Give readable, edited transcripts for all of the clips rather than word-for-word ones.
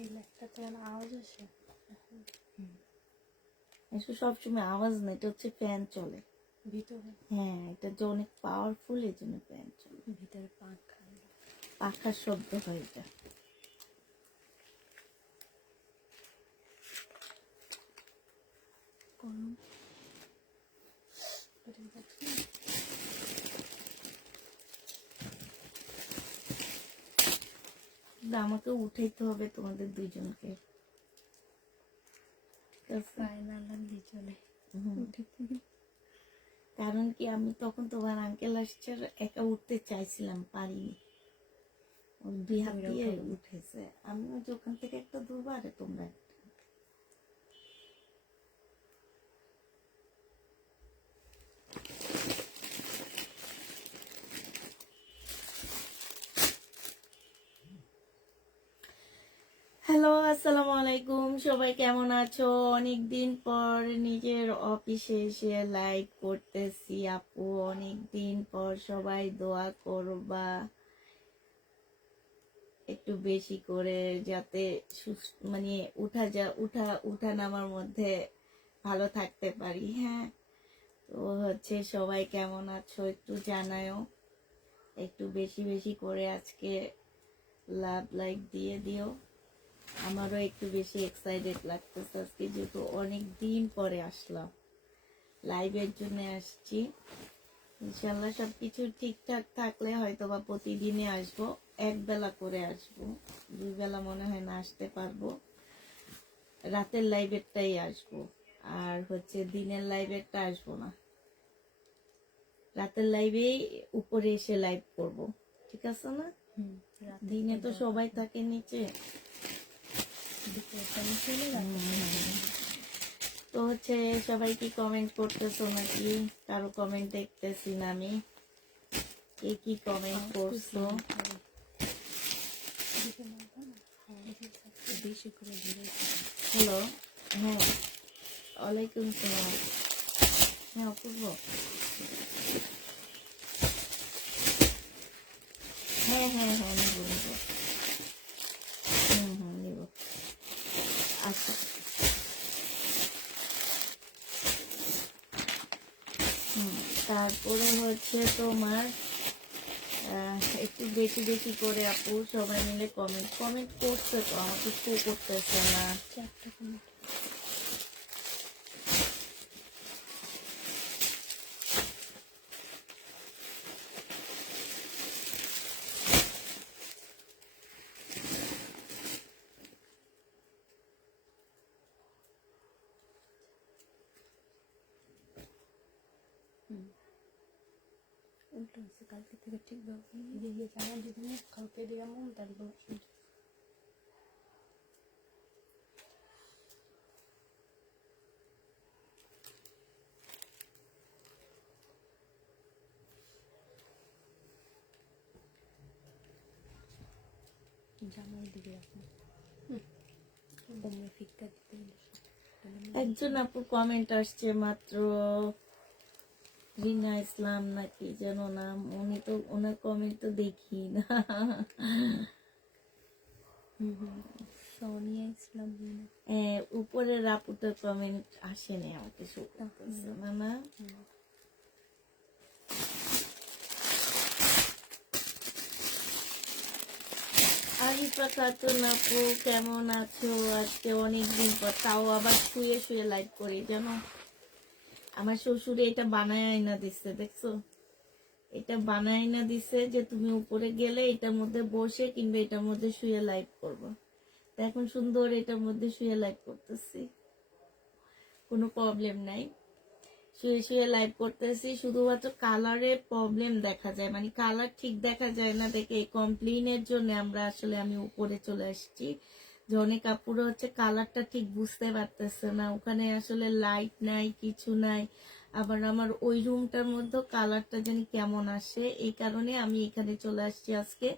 এই লাইটটা তো আওয়াজ আসে এসব সবসময় আওয়াজ না, এটা হচ্ছে ফ্যান চলে ভিতরে। হ্যাঁ, এটা যে অনেক পাওয়ারফুল, এই জন্য ফ্যান চলে। ভিতরে পাখা পাখার শব্দ হয় এটা। গরম আমাকে উঠাইতে হবে তোমাদের দুইজনকে। চলে কারণ কি, আমি তখন তোমার আঙ্কেল আসছে, একা উঠতে চাইছিলাম, পারিনি। ওই দুই হাত দিয়ে উঠেছে, আমিও যে ওখান থেকে একটা ধরবো, আরে তোমরা একটা। হ্যালো, আসসালামু আলাইকুম, সবাই কেমন আছো? অনেকদিন পর নিজের অফিসে এসে লাইভ করতেছি আপু, অনেকদিন পর। সবাই দোয়া করবা একটু বেশি করে, যাতে মানে উঠা নামার মধ্যে ভালো থাকতে পারি। হ্যাঁ, তো হচ্ছে সবাই কেমন আছো একটু জানাও, একটু বেশি বেশি করে আজকে লাভ লাইক দিয়ে দিও। আমারও একটু বেশি এক্সাইটেড লাগতেছে আজকে, যেহেতু অনেক দিন পরে আসলাম, লাইভের জন্য আসছি। ইনশাল্লাহ সবকিছু ঠিকঠাক থাকলে হয়তো বা প্রতিদিনই আসবো, এক বেলা করে আসবো, দুই বেলা মনে হয় না আসতে পারবো। রাতের লাইভেরটাই আসবো, আর হচ্ছে দিনের লাইভেরটা আসবো না। রাতের লাইভেই উপরে এসে লাইভ করব, ঠিক আছে না? দিনে তো সবাই থাকে নিচে। তো হচ্ছে সবাই কি কমেন্ট করতেছো নাকি? কারো কমেন্ট দেখতেছি না আমি, কে কি কমেন্ট করছো? হ্যালো, হ্যাঁ, ওয়ালাইকুম সালাম। হ্যাঁ, অপূর্ব, হ্যাঁ হ্যাঁ হ্যাঁ, নিবো নিবো, নিবো। আচ্ছা, তারপরে হচ্ছে তোমার একটু বেশি বেশি করে আপু সবাই মিলে কমেন্ট করছে, তো আমাকে শো করতেছে না। উল্টো হচ্ছে কালকে থেকে ঠিকভাবে জানা যদি মুখ খাওয়াতে দিয়ে মন তাহলে জামাই দিবে আপনি ফিক্কা দিতে একজন আপু কমেন্ট আসছে মাত্র, রিনা ইসলাম নাকি যেন নাম, উনি তো, ওনার কমেন্ট তো দেখি না। সোনিয়া ইসলাম উপরের আপুটার কমেন্ট আসেনি আমাকে, শো করতেছে না। না, আরিফা খাতুন আপু কেমন আছো? আজকে অনেকদিন পর, তাও আবার শুয়ে শুয়ে লাইভ করি জানো। আমার শ্বশুরে এটা বানায় আইনা দিচ্ছে, দেখছো? এটা বানায় না দিছে যে তুমি উপরে গেলে এটার মধ্যে বসে কিংবা এটার মধ্যে শুয়ে লাইভ করবো। তো এখন সুন্দর এটার মধ্যে শুয়ে লাইভ করতেছি, কোনো প্রবলেম নাই। শুয়ে শুয়ে লাইভ করতেছি, শুধুমাত্র কালারে প্রবলেম দেখা যায়, মানে কালার ঠিক দেখা যায় না দেখে এই কমপ্লেইনের জন্য আমি উপরে চলে আসছি। যে অনেক আপুরা হচ্ছে কালারটা ঠিক বুঝতে পারতেছে না, ওখানে আসলে লাইট নাই, কিছু নাই। আবার আমার ওই রুমটার মধ্যে কালারটা জানি কেমন আসে, এই কারণে আমি এখানে চলে আসছি আজকে।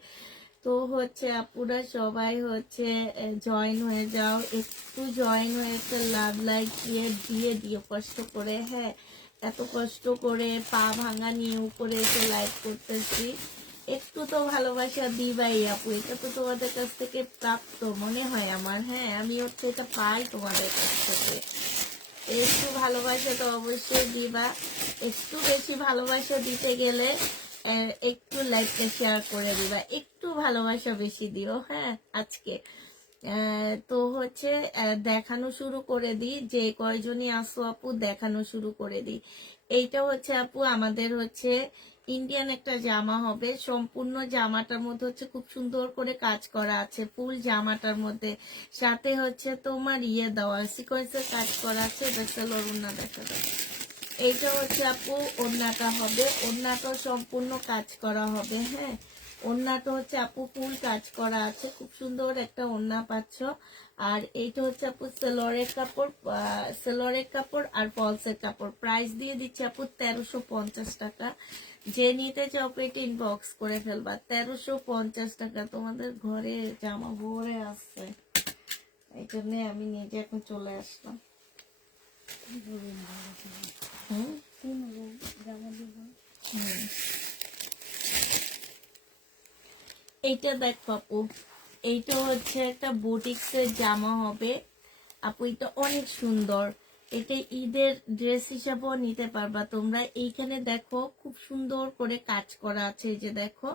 তো হচ্ছে আপুরা সবাই হচ্ছে জয়েন হয়ে যাও, একটু জয়েন হয়েছে, লাভ লাইক দিয়ে দিও কষ্ট করে। হ্যাঁ, এত কষ্ট করে পা ভাঙা নিয়ে উপরে এসে লাইভ করতেছি, একটু তো ভালোবাসা দিবাই আপু, এটা তো তোমাদের কাছ থেকে প্রাপ্ত মনে হয় আমার। হ্যাঁ, আমি হচ্ছে এটা পাই তোমাদের কাছ থেকে। একটু ভালোবাসা তো অবশ্যই দিবা। একটু বেশি ভালোবাসা দিতে গেলে একটু লাইকটা শেয়ার করে দিবা, একটু ভালোবাসা বেশি দিও। হ্যাঁ, আজকে তো হচ্ছে দেখানো শুরু করে দিই, যে কয়জনই আসো আপু দেখানো শুরু করে দিই। এইটা হচ্ছে আপু আমাদের হচ্ছে ইন্ডিয়ান একটা জামা হবে, সম্পূর্ণ জামাটার মধ্যে হচ্ছে খুব সুন্দর করে কাজ করা আছে, ফুল জামাটার মধ্যে সাথে হচ্ছে তোমার দেওয়া সিকোয়েন্সের কাজ করা আছে। ওড়না দেখা যায়, এইটা হচ্ছে আপু ওড়নাটা হবে, ওড়নাটাও সম্পূর্ণ কাজ করা হবে। হ্যাঁ, ওড়নাটা হচ্ছে আপু ফুল কাজ করা আছে, খুব সুন্দর একটা ওড়না পাচ্ছ। আর এইটা হচ্ছে আপু সেলোয়ারের কাপড় আর ফলসের কাপড়। প্রাইস দিয়ে দিচ্ছে আপু 1350 টাকা। যে নিতে চাও পেটে ইনবক্স করে ফেলবা। 1350 টাকা, তোমাদের ঘরে জামা ভরে আসছে, এই জন্য আমি নিজে এখন চলে আসলাম। এইটা দেখো আপু, এইটা হচ্ছে একটা বুটিক্সের জামা হবে আপু, এটা অনেক সুন্দর। এটা ঈদের ড্রেস হিসাবেও নিতে পারবা তোমরা। এইখানে দেখো খুব সুন্দর করে কাজ করা আছে, এই যে দেখো।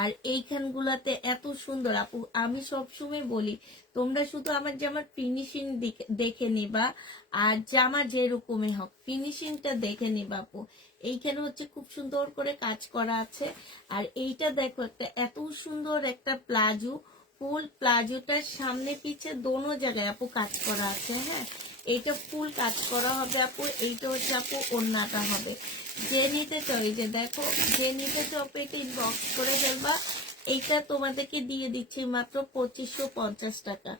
আর এইখানগুলাতে এত সুন্দর আপু, আমি সবসময় বলি তোমরা শুধু আমার জামার ফিনিশিং দেখে নিবা, আর জামা যেরকমই হোক ফিনিশিংটা দেখে নিবা আপু। এইখানে হচ্ছে খুব সুন্দর করে কাজ করা আছে। আর এইটা দেখো একটা এত সুন্দর একটা প্লাজো, ফুল প্লাজোটার সামনে পিছে দোনো জায়গায় আপু কাজ করা আছে। হ্যাঁ, এইটা ফুল কাজ করা হবে আপু। এইটা হচ্ছে আপু ওড়নাটা হবে। যে নিতে চাও, এই যে দেখো, যে নিতে চাও এটা ইনবক্স করে ফেলবা। এইটা তোমাদেরকে দিয়ে দিচ্ছি মাত্র 2550 টাকা।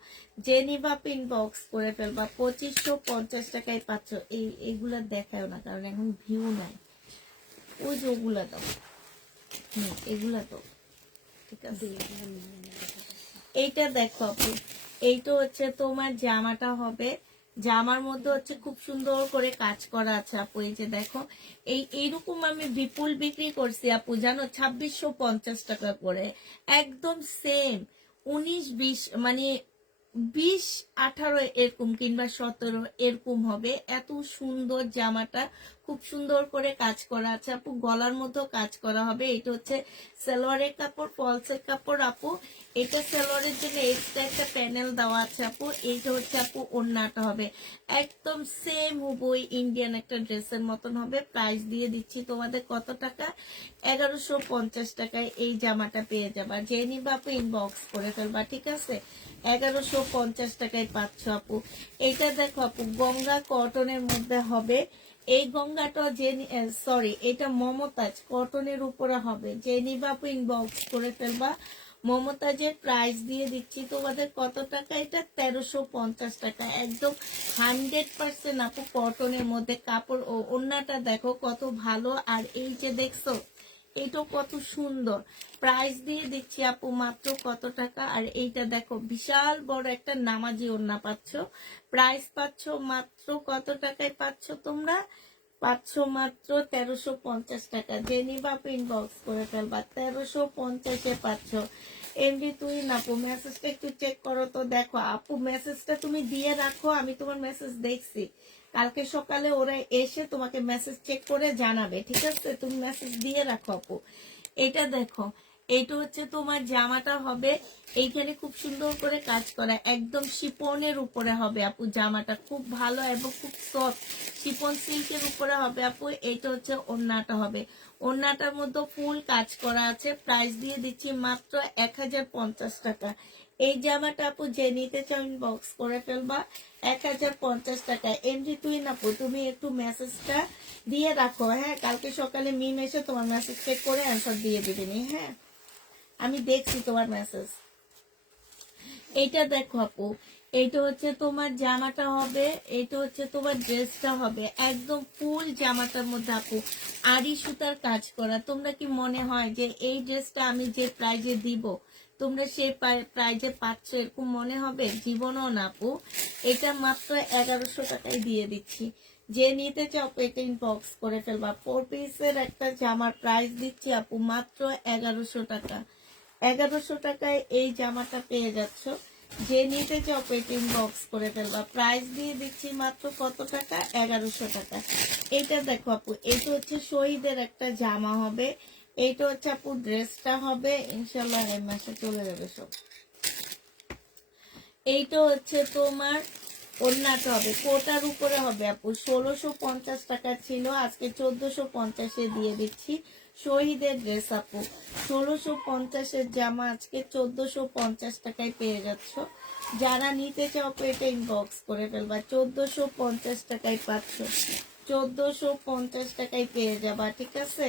যে নিবা ইনবক্স করে ফেলবা, 2550 টাকায় পাচ্ছ। এইগুলা দেখাও না, কারণ এখন ভিউ নাই। ওই যে ওগুলা দাও, এগুলা তো ঠিক আছে। এইটা দেখো আপু, এইটা হচ্ছে তোমার জামাটা হবে, জামার মধ্যে হচ্ছে খুব সুন্দর করে কাজ করা আছে আপু। এই যে দেখো, এইরকম আমি বিপুল বিক্রি করছি আপু, জানো 2650 টাকা করে। একদম সেম 19-20 মানে 20-18 এরকম কিংবা 17 এরকম হবে। এত সুন্দর জামাটা, খুব সুন্দর করে কাজ করা আছে আপু। গলার মধ্যেও কাজ করা হবে। এটা হচ্ছে সালোয়ারের কাপড়, ফলসের কাপড় আপু। এটা সালোয়ারের জন্য এক্সট্রা একটা প্যানেল দেওয়া আছে আপু। এইটা হচ্ছে আপু ওড়নাটা হবে, একদম সেম হুবই ইন্ডিয়ান একটা ড্রেসের মতন হবে। প্রাইস দিয়ে দিচ্ছি তোমাদের কত টাকা, 1150 টাকায় এই জামাটা পেয়ে যাবা। যে নিবা আপু ইনবক্স করে ফেলবা, ঠিক আছে। 1150 টাকায় পাচ্ছ আপু। এইটা দেখো আপু, গঙ্গা কটনের মধ্যে হবে। এই গঙ্গাটা যে সরি, এটা মমতাজ কটনের উপরে হবে। যে নিবা আপু ইনবক্স করে ফেলবা। মমতাজের প্রাইস দিয়ে দিচ্ছি তোমাদের কত টাকা, এটা 1350 টাকা। একদম 100% আপু কটনের মধ্যে কাপড়। ও ওড়নাটা দেখো কত ভালো। আর এই যে দেখছো, এইটা কত সুন্দর। প্রাইস দিয়ে দিচ্ছি আপু মাত্র কত টাকা। আর এইটা দেখো, বিশাল বড় একটা নামাজি ওড়না পাচ্ছ। প্রাইস পাচ্ছ মাত্র কত টাকায় পাচ্ছ তোমরা, পাচ্ছ মাত্র 1350 টাকা। যে নিবা ইনবক্স করে ফেলবা, 1350-এ পাচ্ছ। এমডি তুই না আপু, মেসেজটা একটু চেক করো তো। দেখো আপু, মেসেজটা তুমি দিয়ে রাখো, আমি তোমার মেসেজ দেখছি। কালকে সকালে ওরা এসে তোমাকে মেসেজ চেক করে জানাবে, ঠিক আছে। তুমি মেসেজ দিয়ে রাখো আপু। এটা দেখো, এইটা হচ্ছে তোমার জামাটা হবে। এইখানে খুব সুন্দর করে কাজ করা, একদম শিপনের উপরে হবে আপু। জামাটা খুব ভালো এবং খুব সফট, শিপন সিল্কের উপরে হবে আপু। এইটা হচ্ছে ওড়নাটা হবে, ওড়নাটার মধ্যে ফুল কাজ করা আছে। প্রাইস দিয়ে দিচ্ছি মাত্র 1050 টাকা। এই জামাটা আপু যে নিতে চাও ইনবক্স করে ফেলবা, 1050 টাকা। এমডি তুই না আপু, তুমি একটু মেসেজটা দিয়ে রাখো। হ্যাঁ, কালকে সকালে মিম এসে তোমার মেসেজ চেক করে অ্যান্সার দিয়ে দিবেনি। হ্যাঁ, আমি দেখছি তোমার মেসেজ। এইটা দেখো আপু, এইটা হচ্ছে তোমার জামাটা হবে, এইটা হচ্ছে তোমার ড্রেসটা হবে। একদম ফুল জামাটার মধ্যে আপু আড়ি সুতার কাজ করা। তোমরা কি মনে হয় যে এই ড্রেসটা আমি যে প্রাইজে দিব তোমরা সেই প্রাইজে পাচ্ছ, এরকম মনে হবে? জীবনও না আপু। এটা মাত্র 1100 টাকায় দিয়ে দিচ্ছি। যে নিতে চাও পেটে ইনবক্স করে ফেলবা। 4 পিসের একটা জামার প্রাইস দিচ্ছি আপু মাত্র 1100 টাকা। 1100 টাকায় এই জামাটা পেয়ে যাচ্ছ। যে নিতে চাও পেটে ইনবক্স করে ফেলবা। প্রাইস দিয়ে দিচ্ছি মাত্র কত টাকা? 1100 টাকা। এইটা দেখো আপু, এটা হচ্ছে শহীদের একটা জামা হবে। এইটা হচ্ছে আপু ড্রেসটা হবে, ইনশাল্লাহ এই মাসে চলে যাবে সব। এইটা হচ্ছে তোমার ওড়নাটা হবে, কোটার উপরে হবে আপু। 1650 টাকা ছিল, আজকে 1450-এ দিয়ে দিচ্ছি। শহীদের ড্রেস আপু, 1650-এর জামা আজকে 1450 টাকায় পেয়ে যাচ্ছ। যারা নিতে চাও পেটে ইনবক্স করে ফেলবা। 1450 টাকায় পাচ্ছ, 1450 টাকায় পেয়ে যাবা, ঠিক আছে।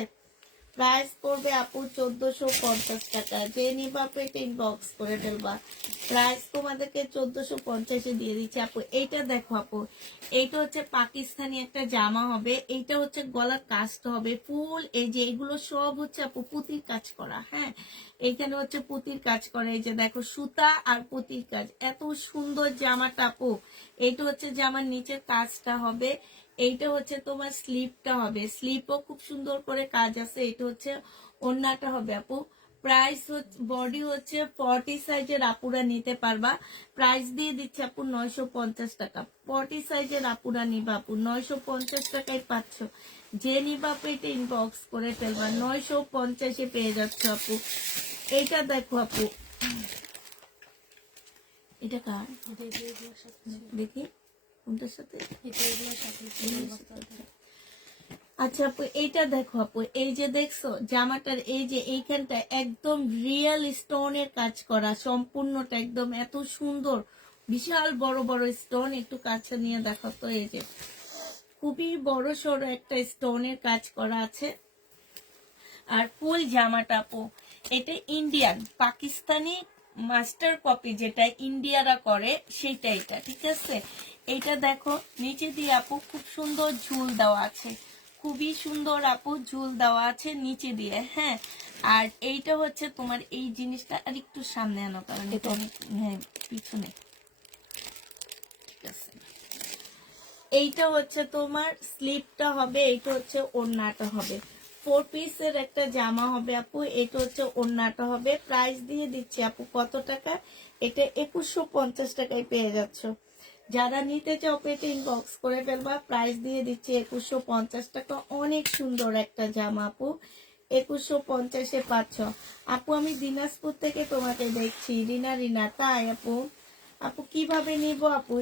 প্রাইস পড়বে আপু 1450 টাকা। যে নিবা পেটে ইনবক্স করে ফেলবা। প্রাইস তোমাদেরকে 1450-এ দিয়ে দিচ্ছি আপু। এইটা দেখো আপু, এইটা হচ্ছে পাকিস্তানি একটা জামা হবে। এইটা হচ্ছে গলার কাজটা হবে ফুল। এই যে এগুলো সব হচ্ছে আপু পুঁতির কাজ করা। হ্যাঁ, এইখানে হচ্ছে পুঁতির কাজ করা। এই যে দেখো সুতা আর পুঁতির কাজ, এত সুন্দর জামাটা আপু। এইটা হচ্ছে জামার নিচের কাজটা হবে। এইটা হচ্ছে তোমার স্লিপটা হবে, স্লিপও খুব সুন্দর করে কাজ আছে। এটা হচ্ছে ওড়নাটা হবে আপু। প্রাইস হচ্ছে, বডি হচ্ছে 40 সাইজের আপুরা নিতে পারবা। প্রাইস দিয়ে দিচ্ছে আপু 950 টাকা। 40 সাইজের আপুরা নিবা আপু, 950 টাকায় পাচ্ছ। যে নিবা আপু এটা ইনবক্স করে ফেলবা। 950-এ পেয়ে যাচ্ছ আপু। এইটা দেখো আপু, এটা কার দেখি কোনটার সাথে? আচ্ছা আপু, এইটা দেখো আপু, এই যে দেখছো জামাটার এই যে এইখানটা একদম রিয়েল স্টোনের কাজ করা, সম্পূর্ণটা একদম এত সুন্দর, বিশাল বড় বড় স্টোন। একটু কাছে নিয়ে দেখো তো, এই যে খুবই বড় সড়ো একটা স্টোনের কাজ করা আছে। আর ফুল জামাটা আপু, এটা ইন্ডিয়ান পাকিস্তানি মাস্টার কপি, যেটা ইন্ডিয়ারা করে সেটা এটা, ঠিক আছে। এইটা দেখো নিচে দিয়ে আপু খুব সুন্দর ঝুল দেওয়া আছে, খুবই সুন্দর আপু ঝুল দেওয়া আছে নিচে দিয়ে। হ্যাঁ, আর এইটা হচ্ছে তোমার এই জিনিসটা আর একটু সামনে আনো, কারণ এটা অনেক পিছনে, ঠিক আছে। এইটা হচ্ছে তোমার স্লিপটা হবে, এইটা হচ্ছে ওড়নাটা হবে। 4 পিসের একটা জামা হবে আপু। এটা হচ্ছে ওড়নাটা হবে। প্রাইস দিয়ে দিচ্ছি আপু কত টাকা? এটা 2150 টাকায় পেয়ে যাচ্ছ। যারা নিতে চাও পেটে ইনবক্স করে ফেলবা। প্রাইস দিয়ে দিচ্ছি 2150 টাকা। অনেক সুন্দর একটা জামা আপু, 2150-এ পাচ্ছ। আপু আমি দিনাজপুর থেকে তোমাকে দেখছি। রিনা তাই আপু? আপু কিভাবে নিব আপু?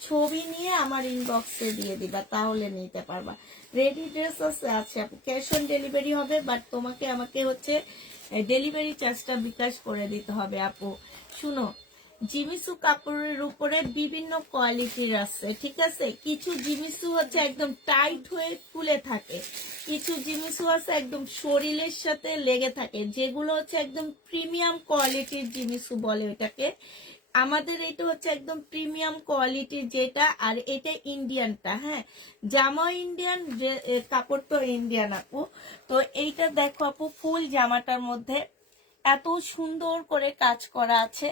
ছবি নিয়ে আমার ইনবক্সে দিয়ে দিবা, তাহলে নিতে পারবা। রেডি ড্রেস আছে আপু, ক্যাশ অন ডেলিভারি হবে, বাট তোমাকে আমাকে হচ্ছে ডেলিভারি চার্জটা বিকাশ করে দিতে হবে আপু। শুনো, জিমিসু কাপড়ের উপরে বিভিন্ন কোয়ালিটির আছে, ঠিক আছে। কিছু জিমিসু হচ্ছে একদম টাইট হয়ে ফুলে থাকে, কিছু জিমিসু আছে একদম শরীরের সাথে লেগে থাকে, যেগুলো হচ্ছে একদম প্রিমিয়াম কোয়ালিটির জিমিসু বলে এটাকে। আমাদের এটা হচ্ছে একদম প্রিমিয়াম কোয়ালিটির যেটা, আর এটা ইন্ডিয়ানটা। হ্যাঁ, জামা ইন্ডিয়ান, কাপড়টা ইন্ডিয়ান আপু। তো এইটা দেখো আপু, ফুল জামাটার মধ্যে এত সুন্দর করে কাজ করা আছে।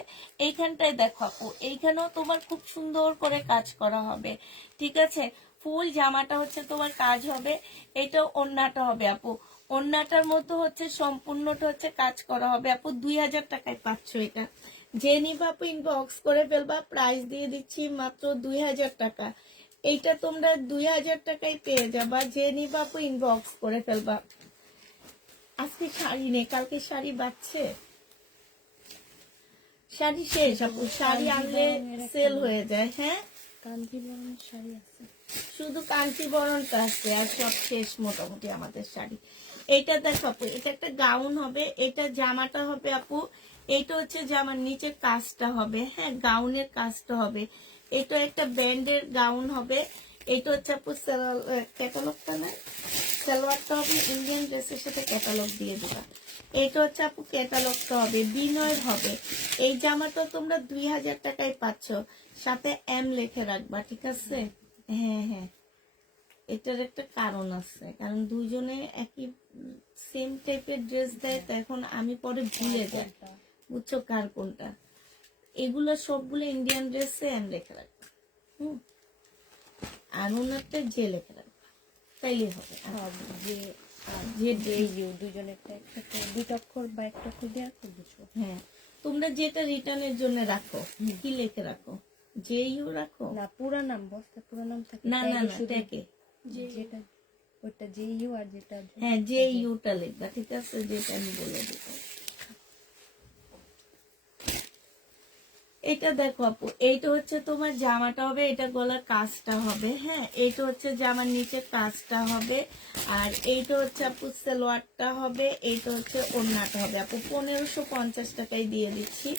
এইখানটায় দেখো আপু, এইখানেও তোমার খুব সুন্দর করে কাজ করা হবে, ঠিক আছে। ফুল জামাটা হচ্ছে তোমার কাজ হবে। এটা ওড়নাটা হবে আপু, ওড়নাটার মধ্যে হচ্ছে সম্পূর্ণটা হচ্ছে কাজ করা হবে আপু। 2000 টাকায় পাচ্ছ এটা। যে নিবা আপু ইনবক্স করে ফেলবা। প্রাইস দিয়ে দিচ্ছি মাত্র 2000 টাকা। এইটা তোমরা 2000 টাকায় পেয়ে যাবা। যে নিবা আপু ইনবক্স করে ফেলবা। আজকে শাড়ি নেই, কালকে শাড়ি বাঁচছে, শাড়ি শেষ আপু। শাড়ি আনলে সেল হয়ে যায়। হ্যাঁ, কাঞ্জিবরম শাড়ি আছে, শুধু কাঞ্চিবরণটা আছে, আর সব শেষ মোটামুটি আমাদের শাড়ি। এইটা দেখো আপু, এটা একটা গাউন হবে। এটা জামাটা হবে আপু, এইটা হচ্ছে জামার নিচের কাজটা হবে। হ্যাঁ, গাউনের কাজটা হবে। এটা একটা ব্যান্ডের গাউন হবে। এইটা হচ্ছে আপু ক্যাটালগটা না, সালোয়ারটা হবে ইন্ডিয়ান ড্রেসের সাথে ক্যাটালগ দিয়ে দিবা। এইটা হচ্ছে আপু ক্যাটালগটা হবে, বিনয়ের হবে। এই জামাটা তোমরা 2000 টাকায় পাচ্ছ, সাথে এম লিখে রাখবা, ঠিক আছে। হ্যাঁ হ্যাঁ, এটার একটা কারণ আছে, কারণ দুজনে একই সেম টাইপের ড্রেস দেয়, তো এখন আমি পরে ভুলে যাই, বুঝছো কার কোনটা। এগুলো সবগুলো ইন্ডিয়ান ড্রেসে এম রেখে রাখবে। আর ওনারটা যে লেখা রাখবা, তাইলে হবে। যে যে ইউ দুজনেরটা একসাথে দুটো অক্ষর বা একটা অক্ষর দিয়ে রাখো বুঝো। হ্যাঁ, তোমরা যেটা রিটার্নের জন্য রাখো কি লিখে রাখো, যে ইউ রাখো না পুরা নাম বস্তা পুরা নাম থাকে না না tag এ না শুধু ট্যাগে, যেটা ওটা যে ইউ আর যেটা হ্যাঁ যে ইউটা লিখবা, ঠিক আছে, যেটা আমি বলে দিব। এটা দেখো আপু, এইটা হচ্ছে তোমার জামাটা হবে, এটা গলার কাজটা হবে, হ্যাঁ এইটা হচ্ছে জামার নিচে কাজটা হবে, আর এইটা হচ্ছে আপু সালোয়ারটা হবে, এইটা হচ্ছে ওড়নাটা হবে। আপু 1550 টাকায় দিয়ে দিচ্ছি,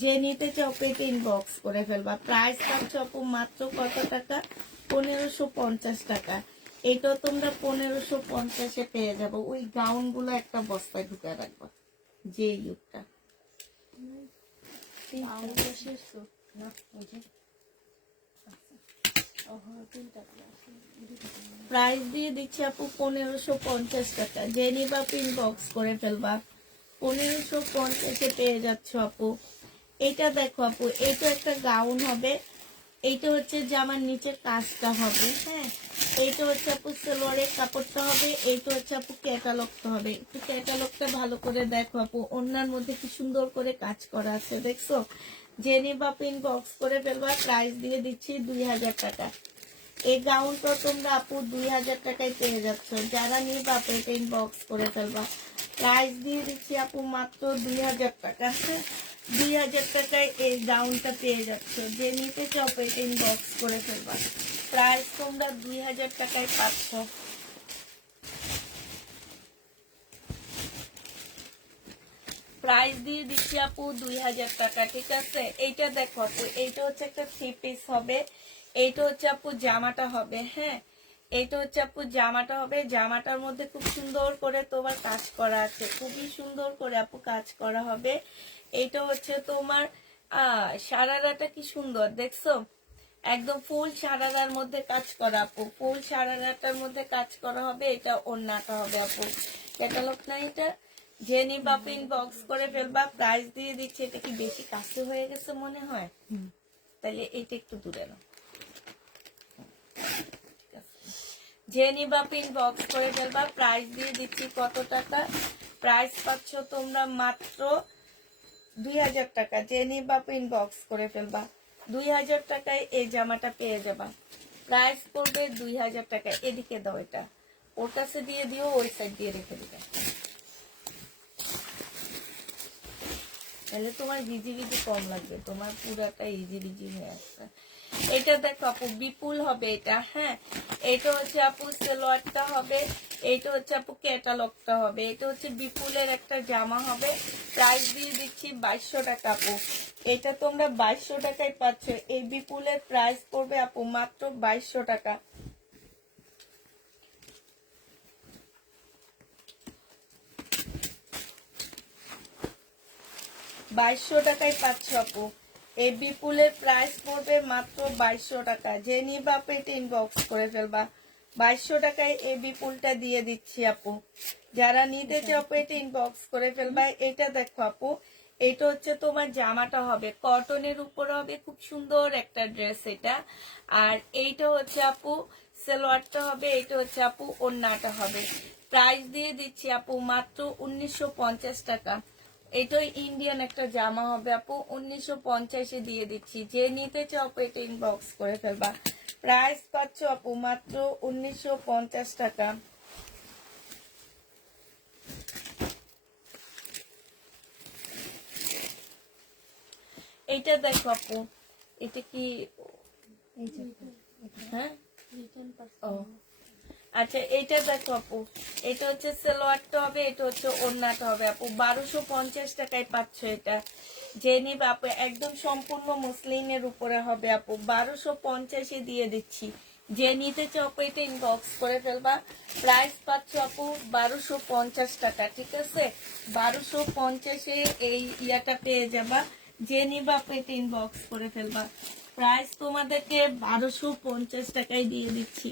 যে নিতে চাও পেটে ইনবক্স করে ফেলবা। প্রাইস পাচ্ছ আপু মাত্র কত টাকা, 1550 টাকা। এইটাও তোমরা 1550-এ পেয়ে যাবো। ওই গাউন গুলো একটা বস্তায় ঢুকে রাখবা, যে ইউটা না ওই যে প্রাইস দিয়ে দিচ্ছি আপু 1550 টাকা, যে নিবা ইনবক্স করে ফেলবা। 1550-এ পেয়ে যাচ্ছ আপু। এটা দেখো আপু, এটা একটা গাউন হবে, এইটা হচ্ছে জামার নিচের কাজটা হবে, হ্যাঁ এইটা হচ্ছে আপু সালোয়ারের কাপড়টা হবে, এইটা হচ্ছে আপু ক্যাটালগটা হবে। একটু ক্যাটালগটা ভালো করে দেখো আপু, ওনার মধ্যে কি সুন্দর করে কাজ করা আছে দেখছো। যে নিবা ইনবক্স করে ফেলবা। প্রাইস দিয়ে দিচ্ছি 2000 টাকা। এই গাউনটা তোমরা আপু 2000 টাকায় পেয়ে যাচ্ছ, যারা নিবা এটা ইনবক্স করে ফেলবা। প্রাইস দিয়ে দিচ্ছি আপু মাত্র 2000 টাকা, 2000 টাকায় এই গাউনটা পেয়ে যাচ্ছ, যে নিতে চাও এটা ইনবক্স করে ফেলবা। প্রাইস তোমরা 2000 টাকায় পাচ্ছ। প্রাইস দিয়ে দিচ্ছি আপু 2000 টাকা, ঠিক আছে। এইটা দেখো আপু, এইটা হচ্ছে একটা 3 পিস হবে, এইটা হচ্ছে আপু জামাটা হবে, হ্যাঁ এইটা হচ্ছে আপু জামাটা হবে। জামাটার মধ্যে খুব সুন্দর করে তোমার কাজ করা আছে, খুবই সুন্দর করে আপু কাজ করা হবে। এইটা হচ্ছে তোমার সারারাটা কি সুন্দর দেখছো, একদম ফুল সারারার মধ্যে কাজ করা আপু, ফুল সারারাটার মধ্যে কাজ করা হবে। এটা ওড়নাটা হবে আপু, ক্যাটালগ না এটা। যে নিবা ইনবক্স করে ফেলবা। প্রাইস দিয়ে দিচ্ছে, এটা কি বেশি কাছে হয়ে গেছে মনে হয়, তাহলে এইটা একটু দূরে নাও। যে নিবা ইনবক্স করে ফেলবা। প্রাইস দিয়ে দিচ্ছি কত টাকা, প্রাইস পাচ্ছ তোমরা মাত্র 2000 টাকা। যে নিবা ইনবক্স করে ফেলবা। 2000 টাকায় এই জামাটা পেয়ে যাবা। প্রাইস পড়বে 2000 টাকা। এদিকে দাও, এটা ওর কাছে দিয়ে দিও, ওই সাইড দিয়ে রেখে দিবে, তাহলে তোমার ভিজি ভিজি কম লাগবে, তোমার পুরাটা ইজি ভিজি হয়ে আসছে। এটা দেখো আপু বিপুল হবে এটা, হ্যাঁ এটা হচ্ছে আপু সালোয়ারটা হবে, এটা হচ্ছে আপু ক্যাটালগটা হবে। এটা হচ্ছে বিপুলের একটা জামা হবে। প্রাইস দিয়ে দিচ্ছি 2200 টাকা আপু। এটা তোমরা 2200 টাকায় পাচ্ছ। এই বিপুলের প্রাইস পড়বে আপু মাত্র 2200 টাকা। বাইশশো টাকায় পাচ্ছ আপু। এই বিপুলের প্রাইস পড়বে মাত্র 2200 টাকা। যে নিবা পেটে ইনবক্স করে ফেলবা। 2200 টাকায় এই বিপুলটা দিয়ে দিচ্ছি আপু। যারা নিতে চাও পেটে ইনবক্স করে ফেলবা। এটা দেখো আপু, এটা হচ্ছে তোমার জামাটা হবে, কটনের উপর হবে, খুব সুন্দর একটা ড্রেস এটা। আর এইটা হচ্ছে আপু সালোয়ারটা হবে, এইটা হচ্ছে আপু ওড়নাটা হবে। প্রাইস দিয়ে দিচ্ছি আপু মাত্র 1950 টাকা। এটাই ইন্ডিয়ান একটা জামা হবে আপু, 1950-এ দিয়ে দিচ্ছি। যে নিতে চাও পেটে ইনবক্স করে ফেলবা। প্রাইস পাচ্ছ আপু মাত্র 1950 টাকা। এটা দেখো আপু, এটা কি, হ্যাঁ ও আচ্ছা, এটা দেখো আপু, এটা হচ্ছে সালোয়ারটা হবে, এটা হচ্ছে ওড়নাটা হবে আপু। 1250 টাকায় পাচ্ছ এটা। যে নিবে আপু, একদম সম্পূর্ণ মুসলিমের উপরে হবে আপু। 1250-এ দিয়ে দিচ্ছি। যে নিতে চাও আপু এটা ইনবক্স করে ফেলবা। প্রাইস পাচ্ছ আপু 1250 টাকা, ঠিক আছে। 1250-এ এই ইয়াটা পেয়ে যাবা। যে নিবা আপু এটা ইনবক্স করে ফেলবা। প্রাইস তোমাদেরকে 1250 টাকায় দিয়ে দিচ্ছি।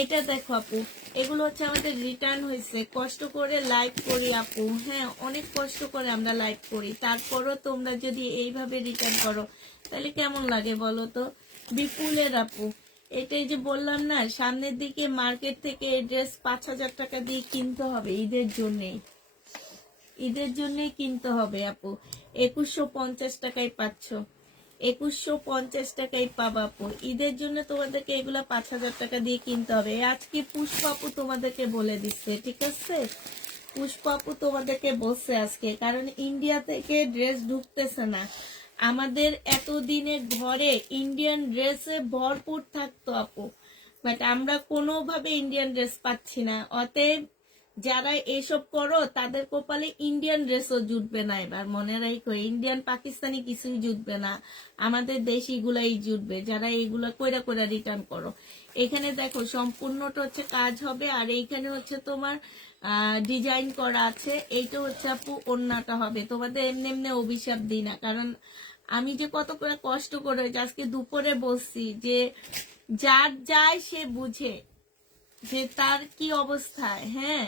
এটা দেখো আপু, এগুলো হচ্ছে আমাদের রিটার্ন হয়েছে, কষ্ট করে লাইভ করি আপু, হ্যাঁ অনেক কষ্ট করে আমরা লাইভ করি, তারপরও তোমরা যদি এইভাবে রিটার্ন করো তাহলে কেমন লাগে বলো তো। বিপুলের আপু, এটাই যে বললাম না, সামনের দিকে মার্কেট থেকে এই ড্রেস 5,000 টাকা দিয়ে কিনতে হবে ঈদের জন্যেই, ঈদের জন্যই কিনতে হবে আপু। 2150 টাকায় পাচ্ছ, 2150 টাকায় পাবা আপু। ঈদের জন্য তোমাদেরকে এগুলা 5,000 টাকা দিয়ে কিনতে হবে। আজকে পুষ্পা আপু তোমাদেরকে বলে দিচ্ছে, ঠিক আছে? পুষ্পা আপু তোমাদেরকে বলছে আজকে, কারণ ইন্ডিয়া থেকে ড্রেস ঢুকতেছে না। আমাদের এতদিনে ঘরে ইন্ডিয়ান ড্রেসে ভরপুর থাকতো আপু, বাট আমরা কোনোভাবে ইন্ডিয়ান ড্রেস পাচ্ছি না। অতএব যারা এসব করো তাদের কপালে ইন্ডিয়ান ড্রেসও জুটবে না এবার, মনে রাখো। ইন্ডিয়ান পাকিস্তানি কিছুই জুটবে না, আমাদের দেশি গুলাই জুটবে, যারা এইগুলা কইরা কইরা রিটার্ন করো। এখানে দেখো সম্পূর্ণটা হচ্ছে কাজ হবে, আর এইখানে হচ্ছে তোমার ডিজাইন করা আছে। এইটা হচ্ছে আপু ওড়নাটা হবে। তোমাদের এমনি এমনি অভিশাপ দিই না, কারণ আমি যে কত করে কষ্ট করে আজকে দুপুরে বসছি, যে যার যায় সে বুঝে যে তার কি অবস্থায়। হ্যাঁ,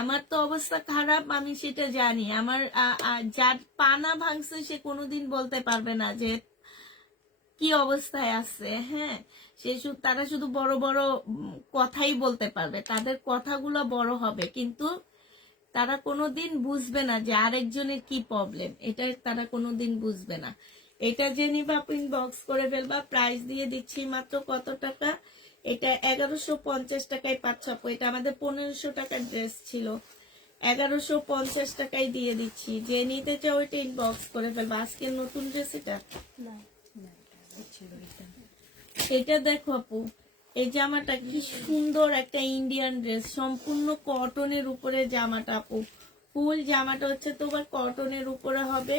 আমার তো অবস্থা খারাপ, আমি সেটা জানি। আমার যার পানা ভাঙছে সে কোনোদিন বলতে পারবে না যে কি অবস্থায় আছে। হ্যাঁ, তারা শুধু বড় বড় কথাই বলতে পারবে, তাদের কথাগুলো বড় হবে, কিন্তু তারা কোনোদিন বুঝবে না যে আরেকজনের কি প্রবলেম, এটা তারা কোনোদিন বুঝবে না। এটা যে নিবা বক্স করে ফেলবা। প্রাইস দিয়ে দিচ্ছি মাত্র কত টাকা, এটা 1150 টাকায় পাচ্ছ আপু। এটা আমাদের 1500 টাকার ড্রেস ছিল, 1150 টাকায় দিয়ে দিচ্ছি। যে নিতে চাও ওইটা ইনবক্স করে ফেলবা। আজকের নতুন ড্রেস এটা। না না, এটা ছিল এটা। এটা দেখো আপু, এই জামাটা কি সুন্দর একটা ইন্ডিয়ান ড্রেস, সম্পূর্ণ কটনের উপরে জামাটা আপু। ফুল জামাটা হচ্ছে তোমার কটনের উপরে হবে।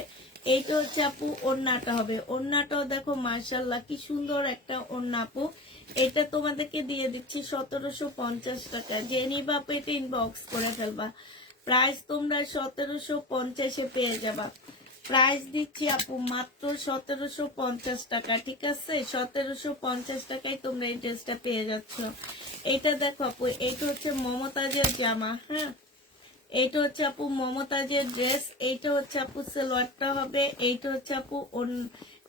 এইটা হচ্ছে আপু ওড়নাটা হবে। ওড়নাটাও দেখো মাশাআল্লাহ কি সুন্দর একটা ওড়না আপু। এটা তোমাদেরকে দিয়ে দিচ্ছি 1750 টাকা। যে নিবা আপু এটা ইনবক্স করে ফেলবা। প্রাইস তোমরা 1750-এ পেয়ে যাবা। প্রাইস দিচ্ছি আপু মাত্র 1750 টাকা, ঠিক আছে? 1750 টাকায় তোমরা এই ড্রেসটা পেয়ে যাচ্ছ। এটা দেখো আপু, এটা হচ্ছে মমতাজের জামা। হ্যাঁ, এইটা হচ্ছে আপু মমতাজের ড্রেস। এইটা হচ্ছে আপু সালোয়ারটা হবে, এইটা হচ্ছে আপু